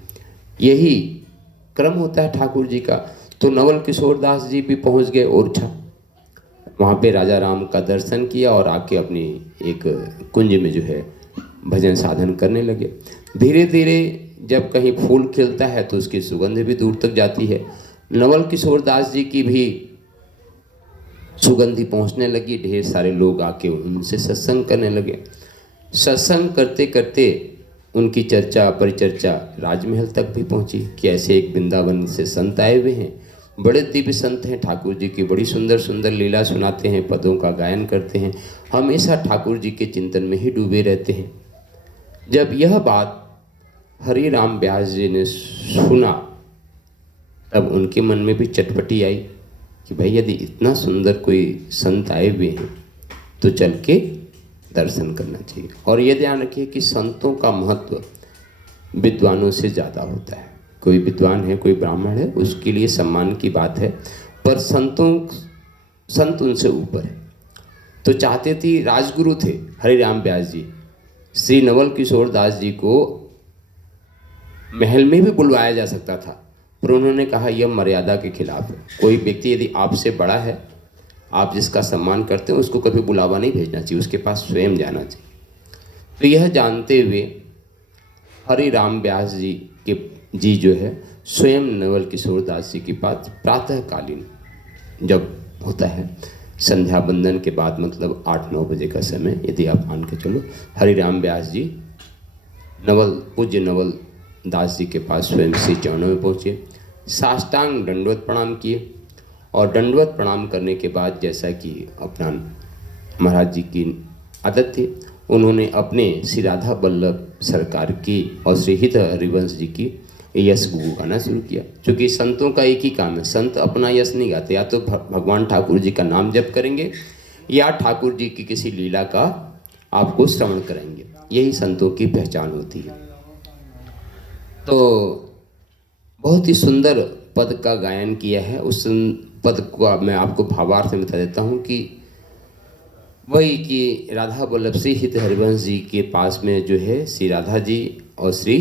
यही क्रम होता है ठाकुर जी का। तो नवल किशोर दास जी भी पहुंच गए ओरछा, वहाँ पे राजा राम का दर्शन किया और आके अपनी एक कुंज में जो है भजन साधन करने लगे। धीरे धीरे जब कहीं फूल खिलता है तो उसकी सुगंध भी दूर तक जाती है। नवल किशोर दास जी की भी सुगंधी पहुँचने लगी, ढेर सारे लोग आके उनसे सत्संग करने लगे। सत्संग करते करते उनकी चर्चा परिचर्चा राजमहल तक भी पहुंची कि ऐसे एक वृंदावन से संत आए हुए हैं, बड़े दिव्य संत हैं, ठाकुर जी की बड़ी सुंदर सुंदर लीला सुनाते हैं, पदों का गायन करते हैं, हमेशा ठाकुर जी के चिंतन में ही डूबे रहते हैं। जब यह बात हरि राम व्यास जी ने सुना तब उनके मन में भी चटपटी आई कि भाई यदि इतना सुंदर कोई संत आए हुए हैं तो चल के दर्शन करना चाहिए। और ये ध्यान रखिए कि संतों का महत्व विद्वानों से ज़्यादा होता है। कोई विद्वान है, कोई ब्राह्मण है, उसके लिए सम्मान की बात है, पर संत उनसे ऊपर है। तो चाहते थे, राजगुरु थे हरि राम व्यास जी, श्री नवल किशोर दास जी को महल में भी बुलवाया जा सकता था, पर उन्होंने कहा यह मर्यादा के खिलाफ है। कोई व्यक्ति यदि आपसे बड़ा है, आप जिसका सम्मान करते हैं, उसको कभी बुलावा नहीं भेजना चाहिए, उसके पास स्वयं जाना चाहिए। तो यह जानते हुए हरि राम व्यास जी जो है स्वयं नवल किशोर दास जी के पास प्रातःकालीन जब होता है संध्या बंदन के बाद, मतलब 8-9 बजे का समय, यदि आप मान के चलो, हरि राम व्यास जी पूज्य नवल दास जी के पास स्वयं श्री चरणों में पहुँचे, साष्टांग दंडवत प्रणाम किए। और दंडवत प्रणाम करने के बाद, जैसा कि अपना महाराज जी की आदत थी, उन्होंने अपने श्री राधा वल्लभ सरकार की और श्री हित हरिवंश जी की यश गुगु गाना शुरू किया। क्योंकि संतों का एक ही काम है, संत अपना यश नहीं गाते, या तो भगवान ठाकुर जी का नाम जप करेंगे या ठाकुर जी की किसी लीला का आपको श्रवण कराएंगे, यही संतों की पहचान होती है। तो बहुत ही सुंदर पद का गायन किया है। उस पद को मैं आपको भावार्थ में बता देता हूँ कि वही कि राधा वल्लभ श्री हित हरिवंश जी के पास में जो है श्री राधा जी और श्री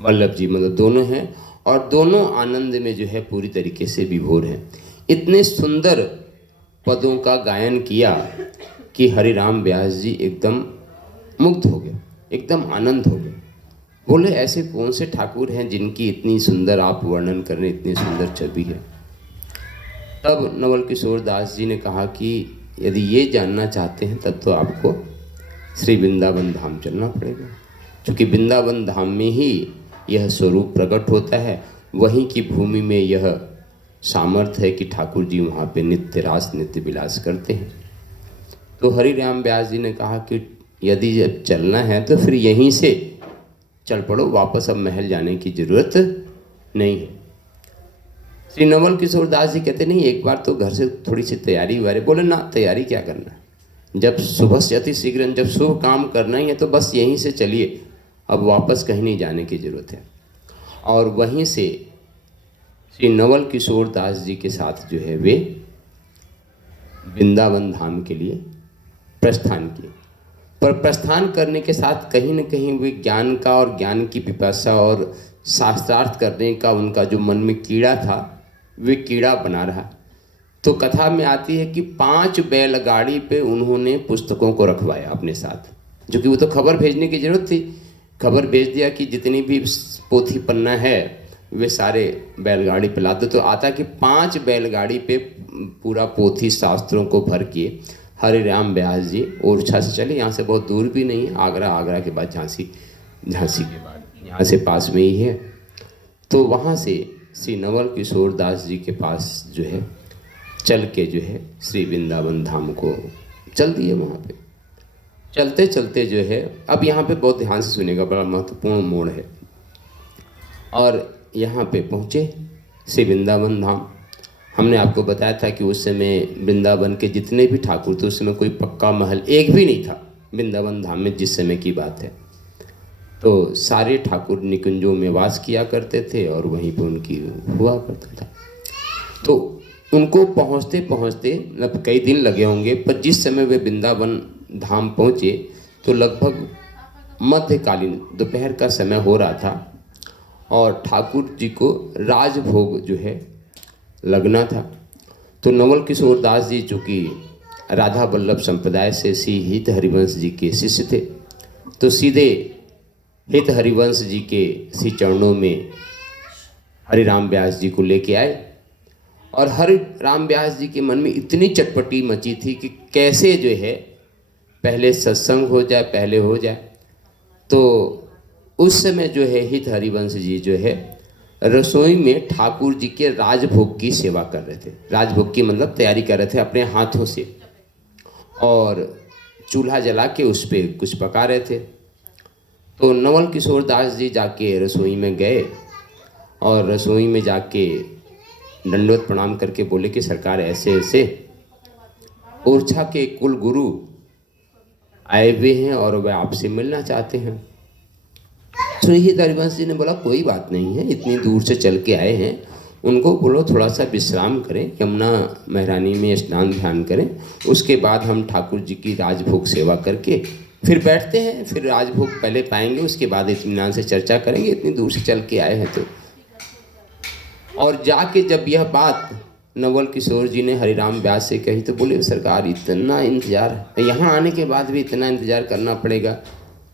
वल्लभ जी, मतलब दोनों हैं, और दोनों आनंद में जो है पूरी तरीके से विभोर हैं। इतने सुंदर पदों का गायन किया कि हरि राम व्यास जी एकदम मुग्ध हो गए, एकदम आनंद हो गए। बोले ऐसे कौन से ठाकुर हैं जिनकी इतनी सुंदर आप वर्णन कर रहे, इतनी सुंदर छवि है। तब नवल किशोर दास जी ने कहा कि यदि ये जानना चाहते हैं तब तो आपको श्री वृंदावन धाम चलना पड़ेगा, क्योंकि वृंदावन धाम में ही यह स्वरूप प्रकट होता है। वहीं की भूमि में यह सामर्थ्य है कि ठाकुर जी वहाँ पे नित्य रास नित्य विलास करते हैं। तो हरि राम व्यास जी ने कहा कि यदि जब चलना है तो फिर यहीं से चल पड़ो, वापस अब महल जाने की जरूरत नहीं है। श्री नवल किशोर दास जी कहते नहीं, एक बार तो घर से थोड़ी सी तैयारी हुआ। बोले ना, तैयारी क्या करना, जब सुबह से अति शीघ्र, जब शुभ काम करना ही है तो बस यहीं से चलिए, अब वापस कहीं नहीं जाने की जरूरत है। और वहीं से श्री नवल किशोर दास जी के साथ जो है वे वृंदावन धाम के लिए प्रस्थान किए। पर प्रस्थान करने के साथ कहीं न कहीं वे ज्ञान का और ज्ञान की पिपासा और शास्त्रार्थ करने का उनका जो मन में कीड़ा था, वे कीड़ा बना रहा। तो कथा में आती है कि 5 बैलगाड़ी पे उन्होंने पुस्तकों को रखवाया अपने साथ, जो कि वो तो खबर भेजने की जरूरत थी, खबर भेज दिया कि जितनी भी पोथी पन्ना है वे सारे बैलगाड़ी पे ला दो। तो आता कि 5 बैलगाड़ी पे पूरा पोथी शास्त्रों को भर के हरि राम व्यास जी ओरछा से चले। यहाँ से बहुत दूर भी नहीं है, आगरा के बाद झांसी के बाद यहाँ से पास में ही है। तो वहाँ से श्री नवल किशोर दास जी के पास जो है चल के जो है श्री वृंदावन धाम को चल दिए। वहाँ पे चलते चलते जो है, अब यहाँ पे बहुत ध्यान से सुनेगा, बड़ा महत्वपूर्ण मोड़ है। और यहाँ पे पहुँचे श्री वृंदावन धाम, हमने आपको बताया था कि उस समय वृंदावन के जितने भी ठाकुर थे उस समय कोई पक्का महल एक भी नहीं था वृंदावन धाम में, जिस समय की बात है। तो सारे ठाकुर निकुंजों में वास किया करते थे और वहीं पे उनकी हुआ करता था। तो उनको पहुँचते पहुँचते मतलब कई दिन लगे होंगे, पर जिस समय वे वृंदावन धाम पहुँचे तो लगभग मध्यकालीन दोपहर का समय हो रहा था और ठाकुर जी को राजभोग जो है लगना था। तो नवल किशोर दास जी चूँकि राधा वल्लभ संप्रदाय से श्री हित हरिवंश जी के शिष्य थे, तो सीधे हित हरिवंश जी के श्री चरणों में हरिराम व्यास जी को लेके आए। और हरिराम व्यास जी के मन में इतनी चटपटी मची थी कि कैसे जो है पहले सत्संग हो जाए, पहले हो जाए। तो उस समय जो है हित हरिवंश जी जो है रसोई में ठाकुर जी के राजभोग की सेवा कर रहे थे। राजभोग की मतलब तैयारी कर रहे थे अपने हाथों से, और चूल्हा जला के उस पर कुछ पका रहे थे। तो नवल किशोर दास जी जाके रसोई में गए और रसोई में जाके दंडवत प्रणाम करके बोले कि सरकार ऐसे ऐसे ओरछा के कुल गुरु आए हुए हैं और वह आपसे मिलना चाहते हैं। तो हित हरिवंश जी ने बोला कोई बात नहीं है, इतनी दूर से चल के आए हैं, उनको बोलो थोड़ा सा विश्राम करें, यमुना महारानी में स्नान ध्यान करें, उसके बाद हम ठाकुर जी की राजभोग सेवा करके फिर बैठते हैं, फिर राजभोग पहले पाएंगे, उसके बाद इत्मीनान से चर्चा करेंगे, इतनी दूर से चल के आए हैं तो। और जाके जब यह बात नवल किशोर जी ने हरिराम व्यास से कही तो बोले सरकार इतना इंतजार, यहाँ आने के बाद भी इतना इंतजार करना पड़ेगा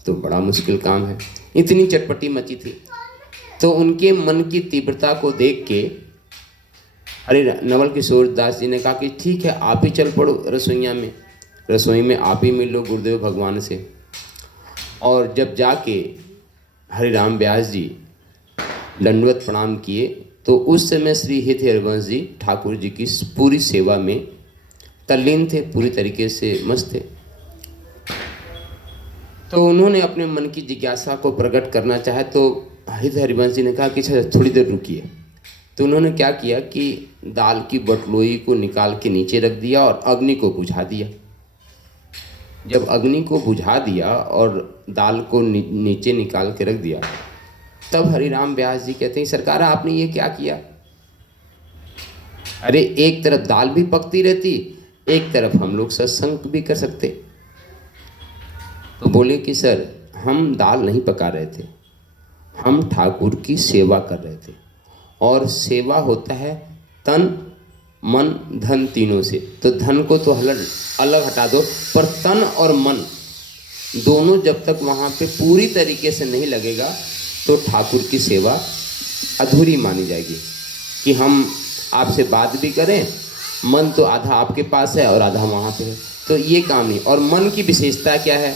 तो बड़ा मुश्किल काम है। इतनी चटपटी मची थी। तो उनके मन की तीव्रता को देख के नवल किशोर दास जी ने कहा कि ठीक है आप ही चल पड़ो रसोई में आप ही मिल लो गुरुदेव भगवान से। और जब जाके हरिराम व्यास जी दंडवत प्रणाम किए तो उस समय श्री हित हरिवंश जी ठाकुर जी की पूरी सेवा में तल्लीन थे, पूरी तरीके से मस्त थे। तो उन्होंने अपने मन की जिज्ञासा को प्रकट करना चाहा तो हित हरिवंश जी ने कहा कि अच्छा थोड़ी देर रुकिए। तो उन्होंने क्या किया कि दाल की बटलोई को निकाल के नीचे रख दिया और अग्नि को बुझा दिया। जब अग्नि को बुझा दिया और दाल को नीचे निकाल के रख दिया, तब हरिराम व्यास जी कहते हैं सरकार आपने ये क्या किया? अरे एक तरफ दाल भी पकती रहती, एक तरफ हम लोग सत्संग भी कर सकते। तो बोले कि सर हम दाल नहीं पका रहे थे, हम ठाकुर की सेवा कर रहे थे, और सेवा होता है तन मन धन तीनों से। तो धन को तो अलग हटा दो, पर तन और मन दोनों जब तक वहाँ पे पूरी तरीके से नहीं लगेगा तो ठाकुर की सेवा अधूरी मानी जाएगी। कि हम आपसे बात भी करें, मन तो आधा आपके पास है और आधा वहाँ पे है, तो ये काम नहीं। और मन की विशेषता क्या है?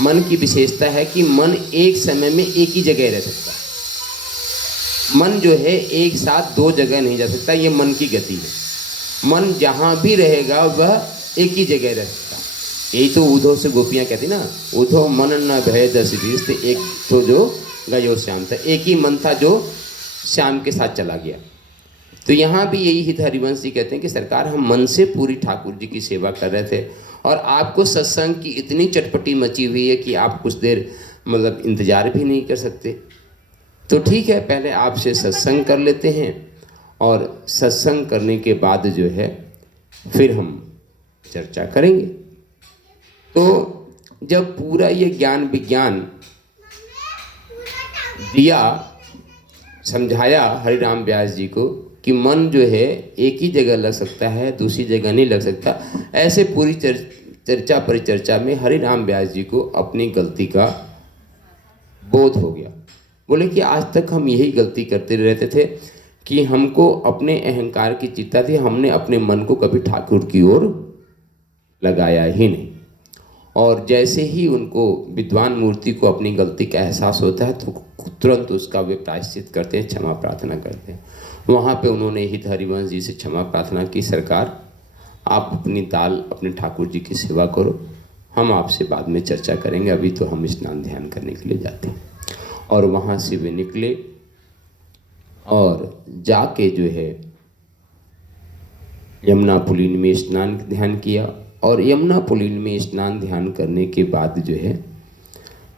मन की विशेषता है कि मन एक समय में एक ही जगह रह सकता। मन जो है एक साथ दो जगह नहीं जा सकता, ये मन की गति है। मन जहाँ भी रहेगा वह एक ही जगह रह सकता। यही तो उद्धव से गोपियाँ कहती ना, उद्धव मन न भय 10 20, तो एक तो जो गयो श्याम था, एक ही मन था जो श्याम के साथ चला गया। तो यहाँ भी यही हित हरिवंश जी कहते हैं कि सरकार हम मन से पूरी ठाकुर जी की सेवा कर रहे थे और आपको सत्संग की इतनी चटपटी मची हुई है कि आप कुछ देर मतलब इंतजार भी नहीं कर सकते। तो ठीक है पहले आपसे सत्संग कर लेते हैं और सत्संग करने के बाद जो है फिर हम चर्चा करेंगे। तो जब पूरा ये ज्ञान विज्ञान दिया, समझाया हरिराम व्यास जी को कि मन जो है एक ही जगह लग सकता है, दूसरी जगह नहीं लग सकता, ऐसे पूरी चर्चा परिचर्चा में हरिराम व्यास जी को अपनी गलती का बोध हो गया। बोले कि आज तक हम यही गलती करते रहते थे कि हमको अपने अहंकार की चिंता थी, हमने अपने मन को कभी ठाकुर की ओर लगाया ही नहीं। और जैसे ही उनको विद्वान मूर्ति को अपनी गलती का एहसास होता है तो तुरंत उसका वे प्रायश्चित करते हैं, क्षमा प्रार्थना करते हैं। वहाँ पे उन्होंने हित हरिवंश जी से क्षमा प्रार्थना की, सरकार आप अपनी दाल अपने ठाकुर जी की सेवा करो, हम आपसे बाद में चर्चा करेंगे, अभी तो हम स्नान ध्यान करने के लिए जाते हैं। और वहाँ से वे निकले और जाके जो है यमुना पुलिन में स्नान ध्यान किया और यमुना पुलिन में स्नान ध्यान करने के बाद जो है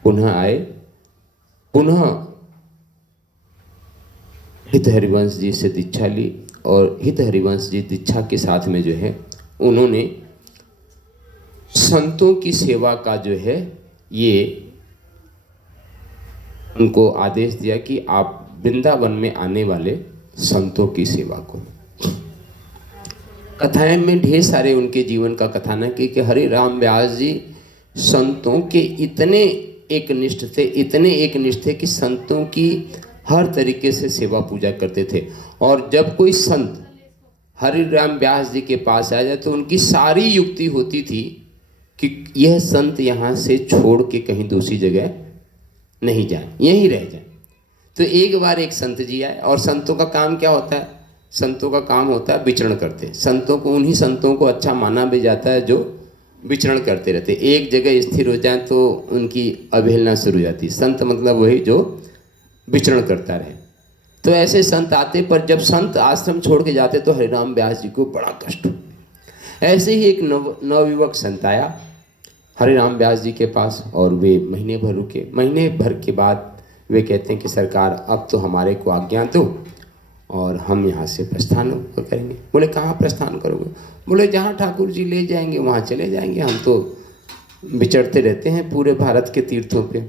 पुनः आए, पुनः हित हरिवंश जी से दीक्षा ली और हित हरिवंश जी दीक्षा के साथ में जो है उन्होंने संतों की सेवा का जो है ये उनको आदेश दिया कि आप वृंदावन में आने वाले संतों की सेवा को। कथाएं में ढेर सारे उनके जीवन का कथानक है कि हरि राम व्यास जी संतों के इतने एकनिष्ठ थे, इतने एकनिष्ठ थे कि संतों की हर तरीके से सेवा पूजा करते थे। और जब कोई संत हरि राम व्यास जी के पास आ जाए तो उनकी सारी युक्ति होती थी कि यह संत यहाँ से छोड़ के कहीं दूसरी जगह नहीं जाए, यहीं रह जाए। तो एक बार एक संत जी आए और संतों का काम क्या होता है? संतों का काम होता है विचरण करते। संतों को, उन्हीं संतों को अच्छा माना भी जाता है जो विचरण करते रहते। एक जगह स्थिर हो जाए तो उनकी अवहेलना शुरू हो जाती। संत मतलब वही जो विचरण करता रहे। तो ऐसे संत आते, पर जब संत आश्रम छोड़ के जाते तो हरिराम व्यास जी को बड़ा कष्ट। ऐसे ही एक नवयुवक संत आया हरिराम व्यास जी के पास और वे महीने भर रुके। महीने भर के बाद वे कहते हैं कि सरकार अब तो हमारे को आज्ञा दो और हम यहाँ से प्रस्थान करेंगे। बोले कहाँ प्रस्थान करोगे? बोले जहाँ ठाकुर जी ले जाएंगे वहाँ चले जाएंगे, हम तो विचरते रहते हैं पूरे भारत के तीर्थों पे।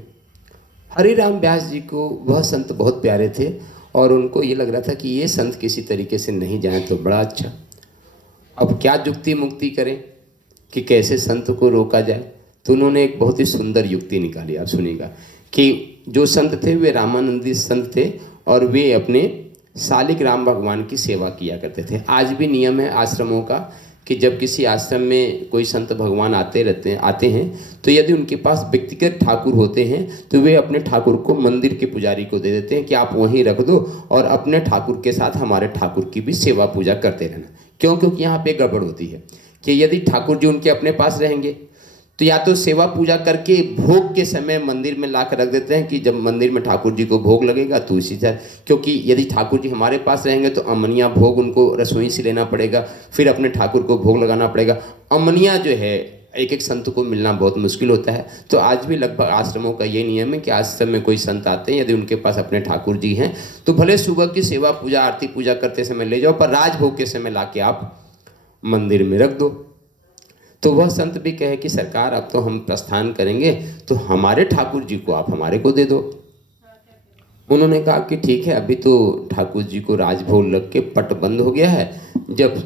हरिराम व्यास जी को वह संत बहुत प्यारे थे और उनको ये लग रहा था कि ये संत किसी तरीके से नहीं जाए तो बड़ा अच्छा। अब क्या जुक्ति मुक्ति करें कि कैसे संत को रोका जाए? तो उन्होंने एक बहुत ही सुंदर युक्ति निकाली। आप सुनिएगा कि जो संत थे वे रामानंदी संत थे और वे अपने शालिक राम भगवान की सेवा किया करते थे। आज भी नियम है आश्रमों का कि जब किसी आश्रम में कोई संत भगवान आते हैं तो यदि उनके पास व्यक्तिगत ठाकुर होते हैं तो वे अपने ठाकुर को मंदिर के पुजारी को दे देते हैं कि आप वहीं रख दो और अपने ठाकुर के साथ हमारे ठाकुर की भी सेवा पूजा करते रहना। क्यों? क्योंकि यहाँ पे गड़बड़ होती है कि यदि ठाकुर जी उनके अपने पास रहेंगे तो या तो सेवा पूजा करके भोग के समय मंदिर में ला कर रख देते हैं कि जब मंदिर में ठाकुर जी को भोग लगेगा तो इसी तरह, क्योंकि यदि ठाकुर जी हमारे पास रहेंगे तो अमनिया भोग उनको रसोई से लेना पड़ेगा, फिर अपने ठाकुर को भोग लगाना पड़ेगा। अमनिया जो है एक एक संत को मिलना बहुत मुश्किल होता है। तो आज भी लगभग आश्रमों का ये नियम है कि आश्रम में कोई संत आते हैं, यदि उनके पास अपने ठाकुर जी हैं तो भले सुबह की सेवा पूजा आरती पूजा करते समय ले जाओ, पर राजभोग के समय ला के आप मंदिर में रख दो। तो वह संत भी कहे कि सरकार अब तो हम प्रस्थान करेंगे तो हमारे ठाकुर जी को आप हमारे को दे दो। उन्होंने कहा कि ठीक है, अभी तो ठाकुर जी को राजभोग लग के पट बंद हो गया है, जब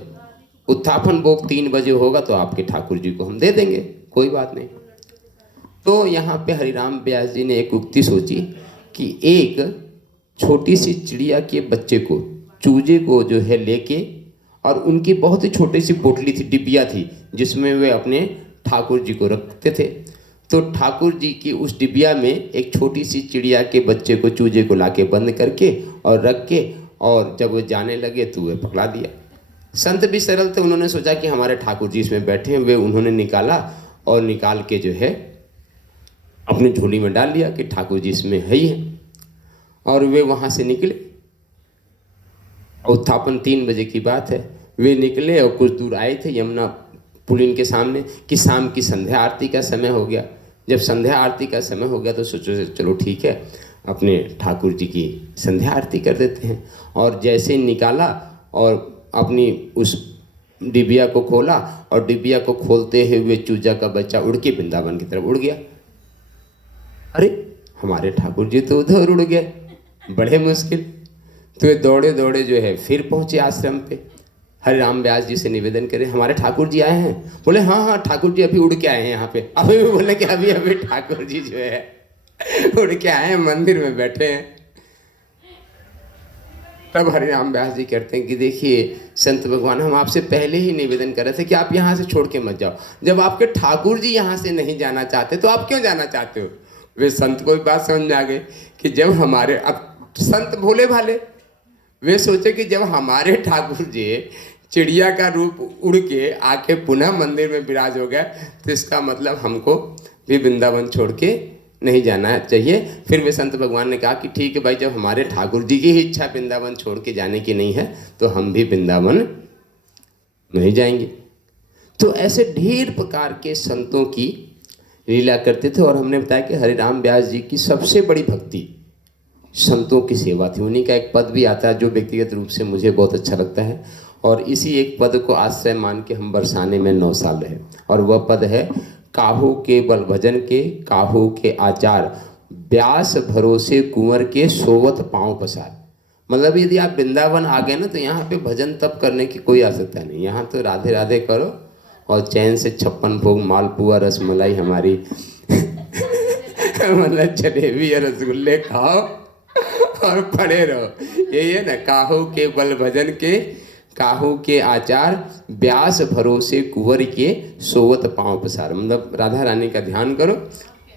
उत्थापन भोग 3 बजे होगा तो आपके ठाकुर जी को हम दे देंगे, कोई बात नहीं। तो यहाँ पे हरिराम व्यास जी ने एक उक्ति सोची कि एक छोटी सी चिड़िया के बच्चे को, चूजे को जो है लेके, और उनकी बहुत ही छोटी सी पोटली थी, डिबिया थी, जिसमें वे अपने ठाकुर जी को रखते थे। तो ठाकुर जी की उस डिबिया में एक छोटी सी चिड़िया के बच्चे को, चूजे को लाके बंद करके और रख के, और जब वो जाने लगे तो वे पकड़ा दिया। संत भी सरल थे, उन्होंने सोचा कि हमारे ठाकुर जी इसमें बैठे हैं, वे उन्होंने निकाला और निकाल के जो है अपनी झोली में डाल लिया कि ठाकुर जी इसमें है ही है। और वे वहाँ से निकले। उत्थापन 3 बजे की बात है। वे निकले और कुछ दूर आए थे यमुना पुलिन के सामने कि शाम की संध्या आरती का समय हो गया। जब संध्या आरती का समय हो गया तो सोचो चलो ठीक है, अपने ठाकुर जी की संध्या आरती कर देते हैं। और जैसे निकाला और अपनी उस डिबिया को खोला, और डिबिया को खोलते हुए चूजा का बच्चा उड़ के वृंदावन की तरफ उड़ गया। अरे हमारे ठाकुर जी तो उधर उड़ गए, बड़े मुश्किल। तो वे दौड़े दौड़े जो है फिर पहुँचे आश्रम पे। हरिराम व्यास जी से निवेदन करें, हमारे ठाकुर जी आए हैं। बोले हाँ हाँ ठाकुर जी अभी उड़ के आए हैं यहाँ पे। अभी भी बोले कि अभी अभी ठाकुर जी जो है उड़ के आए हैं, मंदिर में बैठे हैं। तब हरिराम व्यास जी कहते हैं कि देखिए संत भगवान, हम आपसे पहले ही निवेदन कर रहे थे कि आप यहाँ से छोड़ के मत जाओ। जब आपके ठाकुर जी यहाँ से नहीं जाना चाहते तो आप क्यों जाना चाहते हो? वे संत को एक बात समझ में आ गई कि जब हमारे, अब संत भोले भाले, वे सोचे कि जब हमारे ठाकुर जी चिड़िया का रूप उड़ के आके पुनः मंदिर में विराज हो गया तो इसका मतलब हमको भी वृंदावन छोड़ के नहीं जाना चाहिए। फिर वे संत भगवान ने कहा कि ठीक है भाई, जब हमारे ठाकुर जी की ही इच्छा वृंदावन छोड़ के जाने की नहीं है तो हम भी वृंदावन नहीं जाएंगे। तो ऐसे ढेर प्रकार के संतों की लीला करते थे। और हमने बताया कि हरिराम व्यास जी की सबसे बड़ी भक्ति संतों की सेवा थी। उन्हीं का एक पद भी आता है जो व्यक्तिगत रूप से मुझे बहुत अच्छा लगता है, और इसी एक पद को आश्रय मान के हम बरसाने में 9 साल रहे। और वह पद है, काहू के बल भजन के, काहू के आचार, व्यास भरोसे कुंवर के, सोवत पांव पसार। मतलब यदि आप वृंदावन आ गए ना, तो यहाँ पे भजन तब करने की कोई आवश्यकता नहीं। यहाँ तो राधे राधे करो और चैन से 56 भोग मालपुआ रसमलाई हमारी मतलब जलेबी और रसगुल्ले खाओ और पड़े रहो। यही है ना, काहू के बल भजन के, काहू के आचार, व्यास भरोसे कुंवर के, सोवत पांव पसार। मतलब राधा रानी का ध्यान करो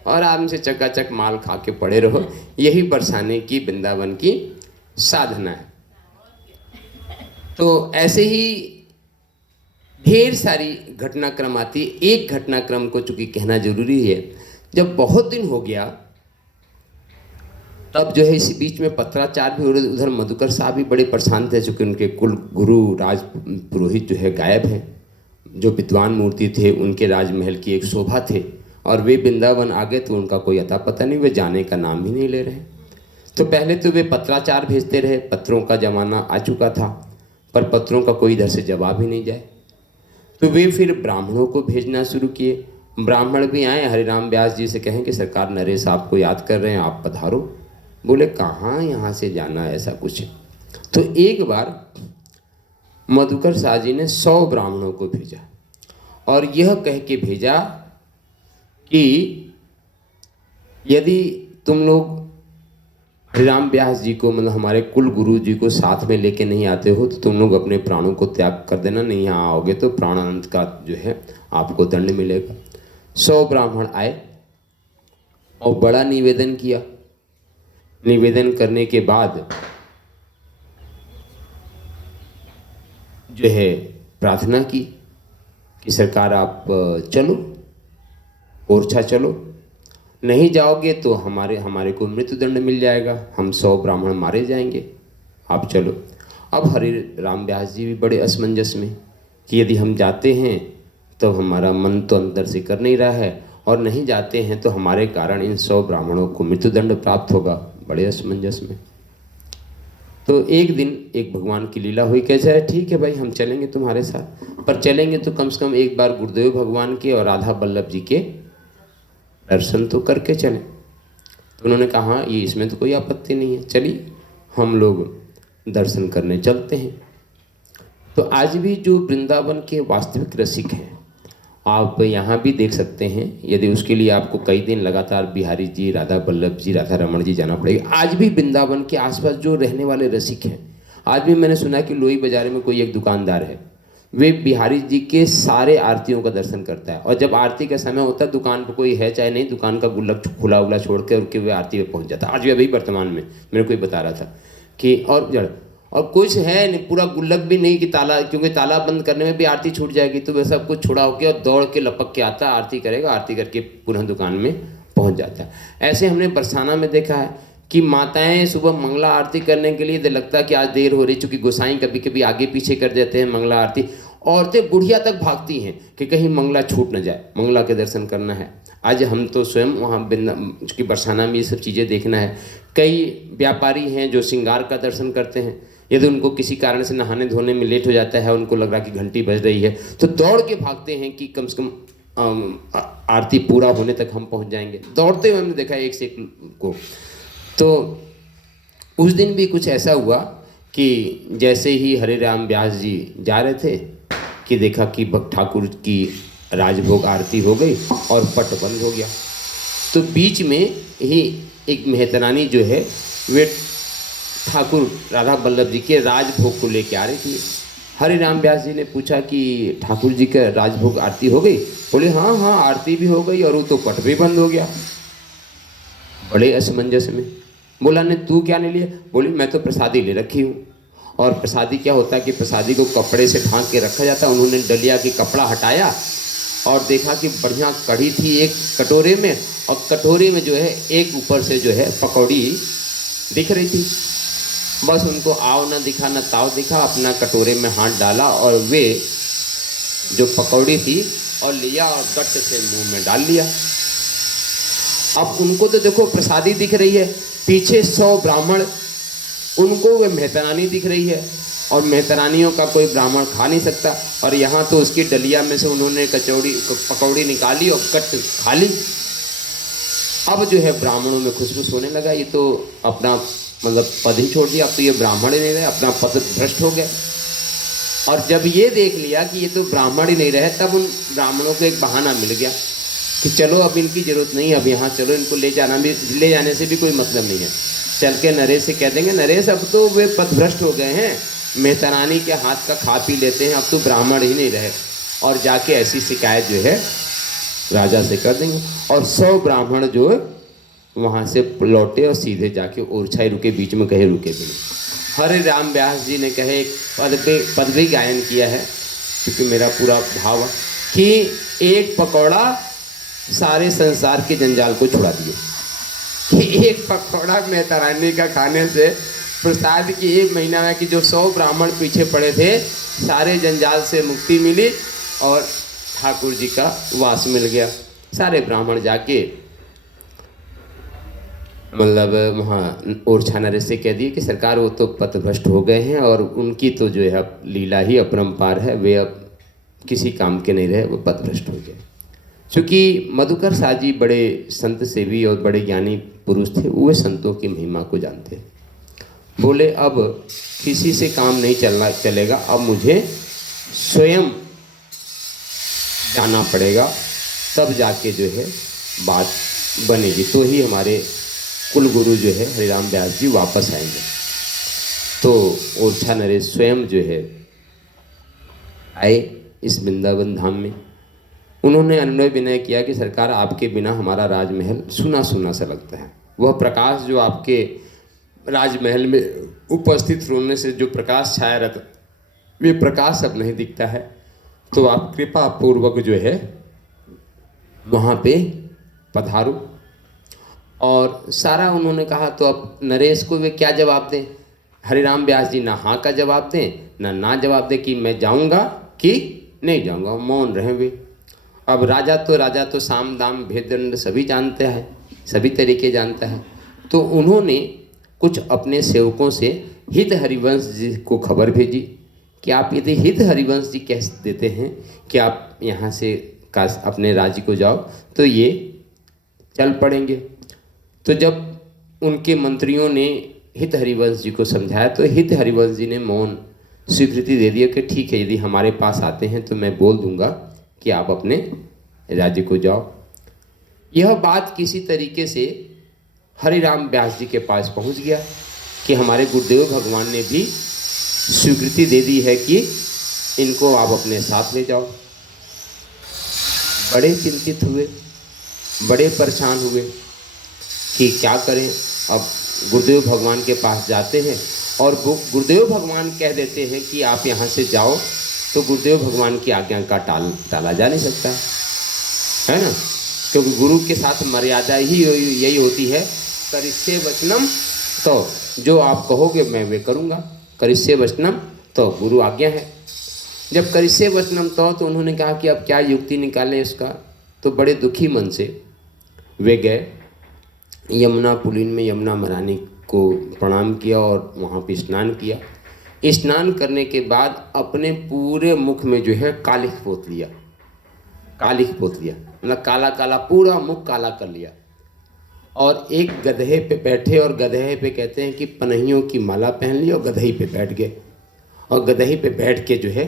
और आराम से चकाचक माल खा के पड़े रहो। यही बरसाने की वृंदावन की साधना है। तो ऐसे ही ढेर सारी घटनाक्रम आती। एक घटनाक्रम को चूंकि कहना जरूरी है, जब बहुत दिन हो गया तब जो है इसी बीच में पत्राचार भी हो रहे। उधर मधुकर साहब भी बड़े परेशान थे, चूँकि उनके कुल गुरु राज पुरोहित जो है गायब हैं। जो विद्वान मूर्ति थे उनके राजमहल की एक शोभा थे, और वे वृंदावन आ गए तो उनका कोई अता पता नहीं, वे जाने का नाम भी नहीं ले रहे। तो पहले तो वे पत्राचार भेजते रहे, पत्रों का ज़माना आ चुका था, पर पत्रों का कोई इधर से जवाब ही नहीं जाए। तो वे फिर ब्राह्मणों को भेजना शुरू किए। ब्राह्मण भी आए, हरिराम व्यास जी से कहें कि सरकार नरेश आपको याद कर रहे हैं, आप पधारो। बोले कहाँ यहाँ से जाना, ऐसा कुछ। तो एक बार मधुकर शाह जी ने 100 ब्राह्मणों को भेजा और यह कह के भेजा कि यदि तुम लोग हरिराम व्यास जी को, मतलब हमारे कुल गुरु जी को साथ में लेके नहीं आते हो तो तुम लोग अपने प्राणों को त्याग कर देना, नहीं यहाँ आओगे तो प्राणांत का जो है आपको दंड मिलेगा। 100 ब्राह्मण आए और बड़ा निवेदन किया। निवेदन करने के बाद जो है प्रार्थना की कि सरकार आप चलो, ओरछा चलो, नहीं जाओगे तो हमारे को मृत्युदंड मिल जाएगा, हम 100 ब्राह्मण मारे जाएंगे, आप चलो। अब हरि राम व्यास जी भी बड़े असमंजस में कि यदि हम जाते हैं तो हमारा मन तो अंदर से कर नहीं रहा है, और नहीं जाते हैं तो हमारे कारण इन 100 ब्राह्मणों को मृत्युदंड प्राप्त होगा। बड़े असमंजस में। तो एक दिन एक भगवान की लीला हुई, कैसे है, ठीक है भाई हम चलेंगे तुम्हारे साथ, पर चलेंगे तो कम से कम एक बार गुरुदेव भगवान के और राधा वल्लभ जी के दर्शन तो करके चलें। तो उन्होंने कहा ये इसमें तो कोई आपत्ति नहीं है, चलिए हम लोग दर्शन करने चलते हैं। तो आज भी जो वृंदावन के वास्तविक रसिक हैं, आप यहाँ भी देख सकते हैं, यदि उसके लिए आपको कई दिन लगातार बिहारी जी, राधा वल्लभ जी, राधा रमण जी जाना पड़ेगा। आज भी वृंदावन के आसपास जो रहने वाले रसिक हैं, आज भी मैंने सुना कि लोई बाजार में कोई एक दुकानदार है, वे बिहारी जी के सारे आरतियों का दर्शन करता है, और जब आरती का समय होता है दुकान पर कोई है चाहे नहीं, दुकान का गुल्लक खुला उला छोड़ के उनके वे आरती में पहुँच जाता है। आज भी अभी वर्तमान में मेरे को बता रहा था कि और कुछ है नहीं, पूरा गुल्लक भी नहीं कि ताला, क्योंकि ताला बंद करने में भी आरती छूट जाएगी, तो वह सब कुछ छुड़ा होकर और दौड़ के लपक के आता, आरती करेगा, आरती करके पुनः दुकान में पहुंच जाता है। ऐसे हमने बरसाना में देखा है कि माताएं सुबह मंगला आरती करने के लिए लगता है कि आज देर हो रही, चूँकि गोसाई कभी कभी आगे पीछे कर देते हैं मंगला आरती, औरतें बुढ़िया तक भागती हैं कि कहीं मंगला छूट न जाए, मंगला के दर्शन करना है। आज हम तो स्वयं वहाँ चूँकि बरसाना में ये सब चीज़ें देखना है। कई व्यापारी हैं जो श्रृंगार का दर्शन करते हैं, यदि उनको किसी कारण से नहाने धोने में लेट हो जाता है, उनको लग रहा कि घंटी बज रही है, तो दौड़ के भागते हैं कि कम से कम आरती पूरा होने तक हम पहुंच जाएंगे। दौड़ते हुए हमने देखा एक से एक को। तो उस दिन भी कुछ ऐसा हुआ कि जैसे ही हरे राम व्यास जी जा रहे थे कि देखा कि भक्त ठाकुर की राजभोग आरती हो गई और पट बंद हो गया। तो बीच में ही एक मेहतरानी जो है वे ठाकुर राधा वल्लभ जी के राजभोग को लेके आ रही थी। हरि राम व्यास जी ने पूछा कि ठाकुर जी का राजभोग आरती हो गई? बोले हाँ हाँ आरती भी हो गई और वो तो पट भी बंद हो गया। बड़े असमंजस में। बोला ने तू क्या नहीं लिया? बोली मैं तो प्रसादी ले रखी हूँ। और प्रसादी क्या होता है कि प्रसादी को कपड़े से ढांक के रखा जाता है। उन्होंने डलिया की कपड़ा हटाया और देखा कि बढ़िया कढ़ी थी एक कटोरे में, और कटोरे में जो है एक ऊपर से जो है पकौड़ी दिख रही थी। बस उनको आव न दिखा न ताव दिखा, अपना कटोरे में हाथ डाला और वे जो पकौड़ी थी और लिया और गट से मुंह में डाल लिया। अब उनको तो देखो प्रसादी दिख रही है, पीछे 100 ब्राह्मण, उनको वे मेहतरानी दिख रही है और मेहतरानियों का कोई ब्राह्मण खा नहीं सकता। और यहाँ तो उसकी डलिया में से उन्होंने पकौड़ी निकाली और कट खा ली। अब जो है ब्राह्मणों में खुशबू होने लगा, ये तो अपना मतलब पद ही छोड़ दिया, अब तो ये ब्राह्मण ही नहीं रहे, अपना पद भ्रष्ट हो गया। और जब ये देख लिया कि ये तो ब्राह्मण ही नहीं रहे, तब उन ब्राह्मणों को एक बहाना मिल गया कि चलो अब इनकी जरूरत नहीं, अब यहाँ चलो, इनको ले जाने से भी कोई मतलब नहीं है। चल के नरेश से कह देंगे, नरेश अब तो वे पथभ्रष्ट हो गए हैं, मेहतरानी के हाथ का खा पी लेते हैं, अब तो ब्राह्मण ही नहीं रहे। और जाके ऐसी शिकायत जो है राजा से कर देंगे। और 100 ब्राह्मण जो वहाँ से लौटे और सीधे जाके ओरछाई रुके, बीच में कहे रुके भी नहीं। हरे राम व्यास जी ने कहे एक पद भी गायन किया है, क्योंकि मेरा पूरा भाव कि एक पकौड़ा सारे संसार के जंजाल को छुड़ा दिए। कि एक पकौड़ा मेहतरानी का खाने से प्रसाद की 1 महीना में कि जो 100 ब्राह्मण पीछे पड़े थे, सारे जंजाल से मुक्ति मिली और ठाकुर जी का वास मिल गया। सारे ब्राह्मण जाके मतलब वहाँ ओरछा नरेश से कह दिए कि सरकार वो तो पथभ्रष्ट हो गए हैं और उनकी तो जो है अब लीला ही अपरंपार है, वे अब किसी काम के नहीं रहे, वो पथभ्रष्ट हो गए। चूँकि मधुकर शाह जी बड़े संत सेवी और बड़े ज्ञानी पुरुष थे, वे संतों की महिमा को जानते। बोले अब किसी से काम नहीं चलेगा, अब मुझे स्वयं जाना पड़ेगा, तब जाके जो है बात बनेगी, तो ही हमारे कुल गुरु जो है हरिराम व्यास जी वापस आएंगे। तो ओरछा नरेश स्वयं जो है आए इस वृंदावन धाम में। उन्होंने अनुनय विनय किया कि सरकार आपके बिना हमारा राजमहल सुना सुना सा लगता है, वह प्रकाश जो आपके राजमहल में उपस्थित होने से जो प्रकाश छाया रहता, वे प्रकाश अब नहीं दिखता है, तो आप कृपा पूर्वक जो है वहाँ पे पधारो। और सारा उन्होंने कहा। तो अब नरेश को वे क्या जवाब दें? हरिराम व्यास जी ना हाँ का जवाब दें ना जवाब दें कि मैं जाऊँगा कि नहीं जाऊँगा, मौन रहे वे। अब राजा तो साम दाम भेद दंड सभी जानते हैं, सभी तरीके जानता है। तो उन्होंने कुछ अपने सेवकों से हित हरिवंश जी को खबर भेजी कि आप यदि हित हरिवंश जी कह देते हैं कि आप यहाँ से अपने राज्य को जाओ, तो ये चल पड़ेंगे। तो जब उनके मंत्रियों ने हित हरिवंश जी को समझाया, तो हित हरिवंश जी ने मौन स्वीकृति दे दिया कि ठीक है, यदि हमारे पास आते हैं तो मैं बोल दूंगा कि आप अपने राज्य को जाओ। यह बात किसी तरीके से हरिराम व्यास जी के पास पहुंच गया कि हमारे गुरुदेव भगवान ने भी स्वीकृति दे दी है कि इनको आप अपने साथ ले जाओ। बड़े चिंतित हुए, बड़े परेशान हुए कि क्या करें। अब गुरुदेव भगवान के पास जाते हैं और गुरुदेव भगवान कह देते हैं कि आप यहाँ से जाओ, तो गुरुदेव भगवान की आज्ञा का टाला जा नहीं सकता है ना, क्योंकि गुरु के साथ मर्यादा ही यही होती है, करिष्ये वचनम, तो जो आप कहोगे मैं वे करूँगा, करिष्ये वचनम, तो गुरु आज्ञा है। जब करिष्ये वचनम तो उन्होंने कहा कि अब क्या युक्ति निकालें इसका। तो बड़े दुखी मन से वे गए यमुना पुलिन में, यमुना महारानी को प्रणाम किया और वहाँ पे स्नान किया। स्नान करने के बाद अपने पूरे मुख में जो है कालिख पोत लिया, मतलब काला काला पूरा मुख काला कर लिया। और एक गधे पे बैठे और गधे पे कहते हैं कि पनहियों की माला पहन ली और गधे पे बैठ गए। और गधे पे बैठ के जो है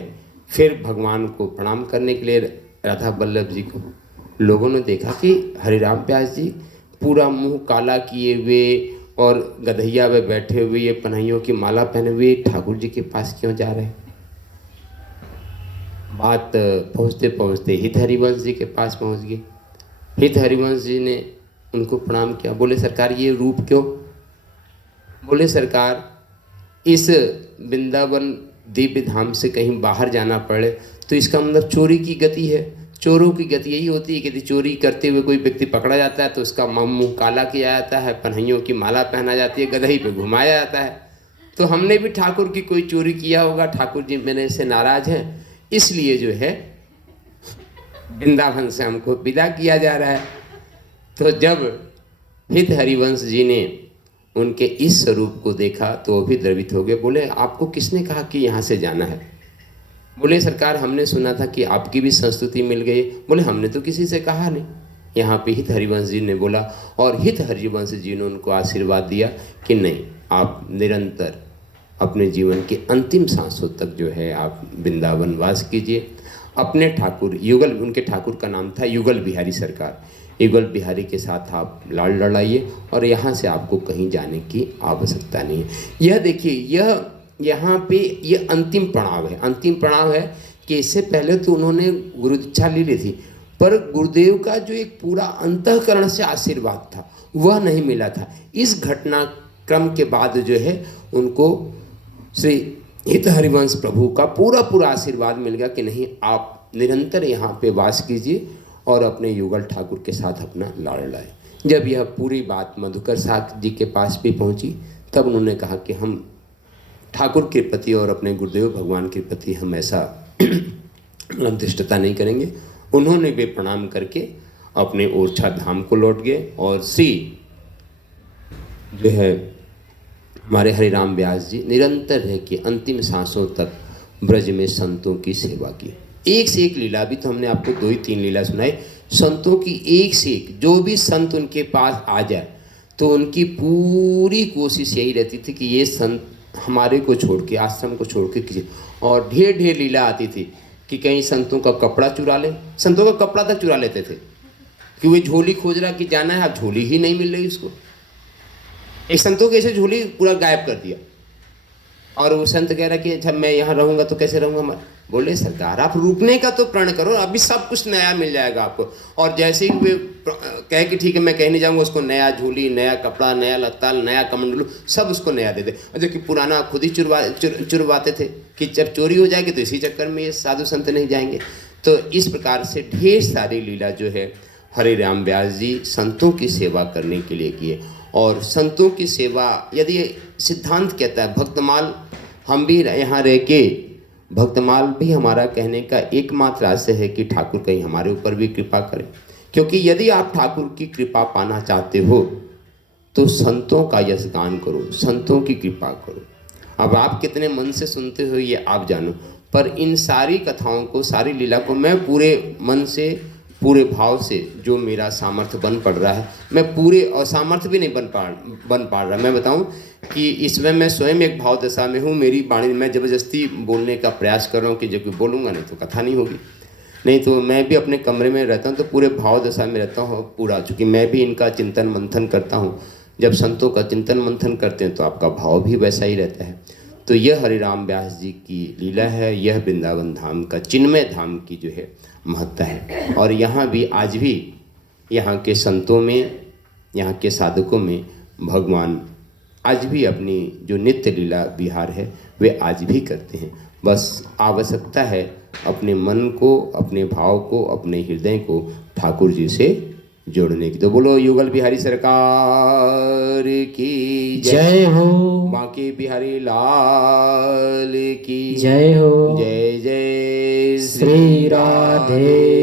फिर भगवान को प्रणाम करने के लिए राधा वल्लभ जी को, लोगों ने देखा कि हरिराम व्यास जी पूरा मुंह काला किए हुए और गधैया पे बैठे हुए, ये पनहियों की माला पहने हुए ठाकुर जी के पास क्यों जा रहे हैं। बात पहुँचते पहुँचते हित हरिवंश जी के पास पहुँच गई। हित हरिवंश जी ने उनको प्रणाम किया। बोले सरकार ये रूप क्यों? बोले सरकार इस वृंदावन दिव्य धाम से कहीं बाहर जाना पड़े तो इसका मतलब चोरी की गति है। चोरों की गति यही होती है कि यदि चोरी करते हुए कोई व्यक्ति पकड़ा जाता है तो उसका मुंह काला किया जाता है, पन्हियों की माला पहना जाती है, गदही पे घुमाया जाता है। तो हमने भी ठाकुर की कोई चोरी किया होगा, ठाकुर जी मेरे से नाराज हैं, इसलिए जो है वृंदावन से हमको विदा किया जा रहा है। तो जब हित हरिवंश जी ने उनके इस स्वरूप को देखा तो वो भी द्रवित हो गए। बोले आपको किसने कहा कि यहाँ से जाना है? बोले सरकार हमने सुना था कि आपकी भी संस्तुति मिल गई। बोले हमने तो किसी से कहा नहीं। यहाँ पे हित हरिवंश जी ने बोला और हित हरिवंश जी ने उनको आशीर्वाद दिया कि नहीं, आप निरंतर अपने जीवन के अंतिम सांसों तक जो है आप वृंदावन वास कीजिए। अपने ठाकुर युगल, उनके ठाकुर का नाम था युगल बिहारी सरकार, युगल बिहारी के साथ आप लाड़ लड़ाइए और यहाँ से आपको कहीं जाने की आवश्यकता नहीं है। यह देखिए, यह यहाँ पे ये अंतिम पड़ाव है। अंतिम पड़ाव है कि इससे पहले तो उन्होंने गुरु दीक्षा ले ली थी, पर गुरुदेव का जो एक पूरा अंतःकरण से आशीर्वाद था वह नहीं मिला था। इस घटनाक्रम के बाद जो है उनको श्री हित हरिवंश प्रभु का पूरा आशीर्वाद मिल गया कि नहीं, आप निरंतर यहाँ पे वास कीजिए और अपने युगल ठाकुर के साथ अपना लाड़ लाए। जब यह पूरी बात मधुकर साहब जी के पास भी पहुँची तब उन्होंने कहा कि हम ठाकुर के प्रति और अपने गुरुदेव भगवान के प्रति हम ऐसा धृष्टता नहीं करेंगे। उन्होंने भी प्रणाम करके अपने ओरछा धाम को लौट गए और श्री जो है हमारे हरिराम व्यास जी निरंतर रह के अंतिम सांसों तक ब्रज में संतों की सेवा की। एक से एक लीला, भी तो हमने आपको 2 ही 3 लीला सुनाई। संतों की एक से एक, जो भी संत उनके पास आ जाए तो उनकी पूरी कोशिश यही रहती थी कि ये संत हमारे को छोड़ के, आश्रम को छोड़ के किसी, और ढेर लीला आती थी कि कहीं संतों का कपड़ा चुरा ले। संतों का कपड़ा तक चुरा लेते थे कि वो झोली खोज रहा कि जाना है, अब झोली ही नहीं मिल रही उसको। एक संतों के ऐसे झोली पूरा गायब कर दिया और वो संत कह रहा कि अच्छा मैं यहाँ रहूँगा तो कैसे रहूँगा मैं? बोले सरकार आप रुकने का तो प्रण करो, अभी सब कुछ नया मिल जाएगा आपको। और जैसे ही वे कहे कि ठीक है मैं कहीं नहीं जाऊँगा, उसको नया झोली, नया कपड़ा, नया लत्ता, नया कमंडलू सब उसको नया दे दे। और जो कि पुराना खुद ही चुरवाते थे कि जब चोरी हो जाएगी तो इसी चक्कर में ये साधु संत नहीं जाएंगे। तो इस प्रकार से ढेर सारी लीला जो है हरि राम व्यास जी संतों की सेवा करने के लिए किए। और संतों की सेवा, यदि सिद्धांत कहता है भक्तमाल, हम भी यहाँ रह के भक्तमाल भी हमारा कहने का एकमात्र आशय है कि ठाकुर कहीं हमारे ऊपर भी कृपा करें। क्योंकि यदि आप ठाकुर की कृपा पाना चाहते हो तो संतों का यश गान करो, संतों की कृपा करो। अब आप कितने मन से सुनते हो ये आप जानो, पर इन सारी कथाओं को, सारी लीला को मैं पूरे मन से, पूरे भाव से, जो मेरा सामर्थ्य बन पड़ रहा है, मैं पूरे असामर्थ्य भी नहीं बन पा रहा। मैं बताऊं कि इसमें मैं स्वयं एक भाव दशा में हूँ। मेरी वाणी मैं ज़बरदस्ती बोलने का प्रयास कर रहा हूँ कि जब बोलूँगा नहीं तो कथा नहीं होगी। नहीं तो मैं भी अपने कमरे में रहता हूँ तो पूरे भाव दशा में रहता हूँ पूरा, चूँकि मैं भी इनका चिंतन मंथन करता हूँ। जब संतों का चिंतन मंथन करते हैं तो आपका भाव भी वैसा ही रहता है। तो यह हरिराम व्यास जी की लीला है, यह वृंदावन धाम का, चिन्मय धाम की जो है महत्ता है। और यहाँ भी आज भी यहाँ के संतों में, यहाँ के साधकों में भगवान आज भी अपनी जो नित्य लीला विहार है वे आज भी करते हैं। बस आवश्यकता है अपने मन को, अपने भाव को, अपने हृदय को ठाकुर जी से जोड़ने की। तो बोलो युगल बिहारी सरकार की जय हो, बांके बिहारी लाल की जय हो, जय जय श्री राधे।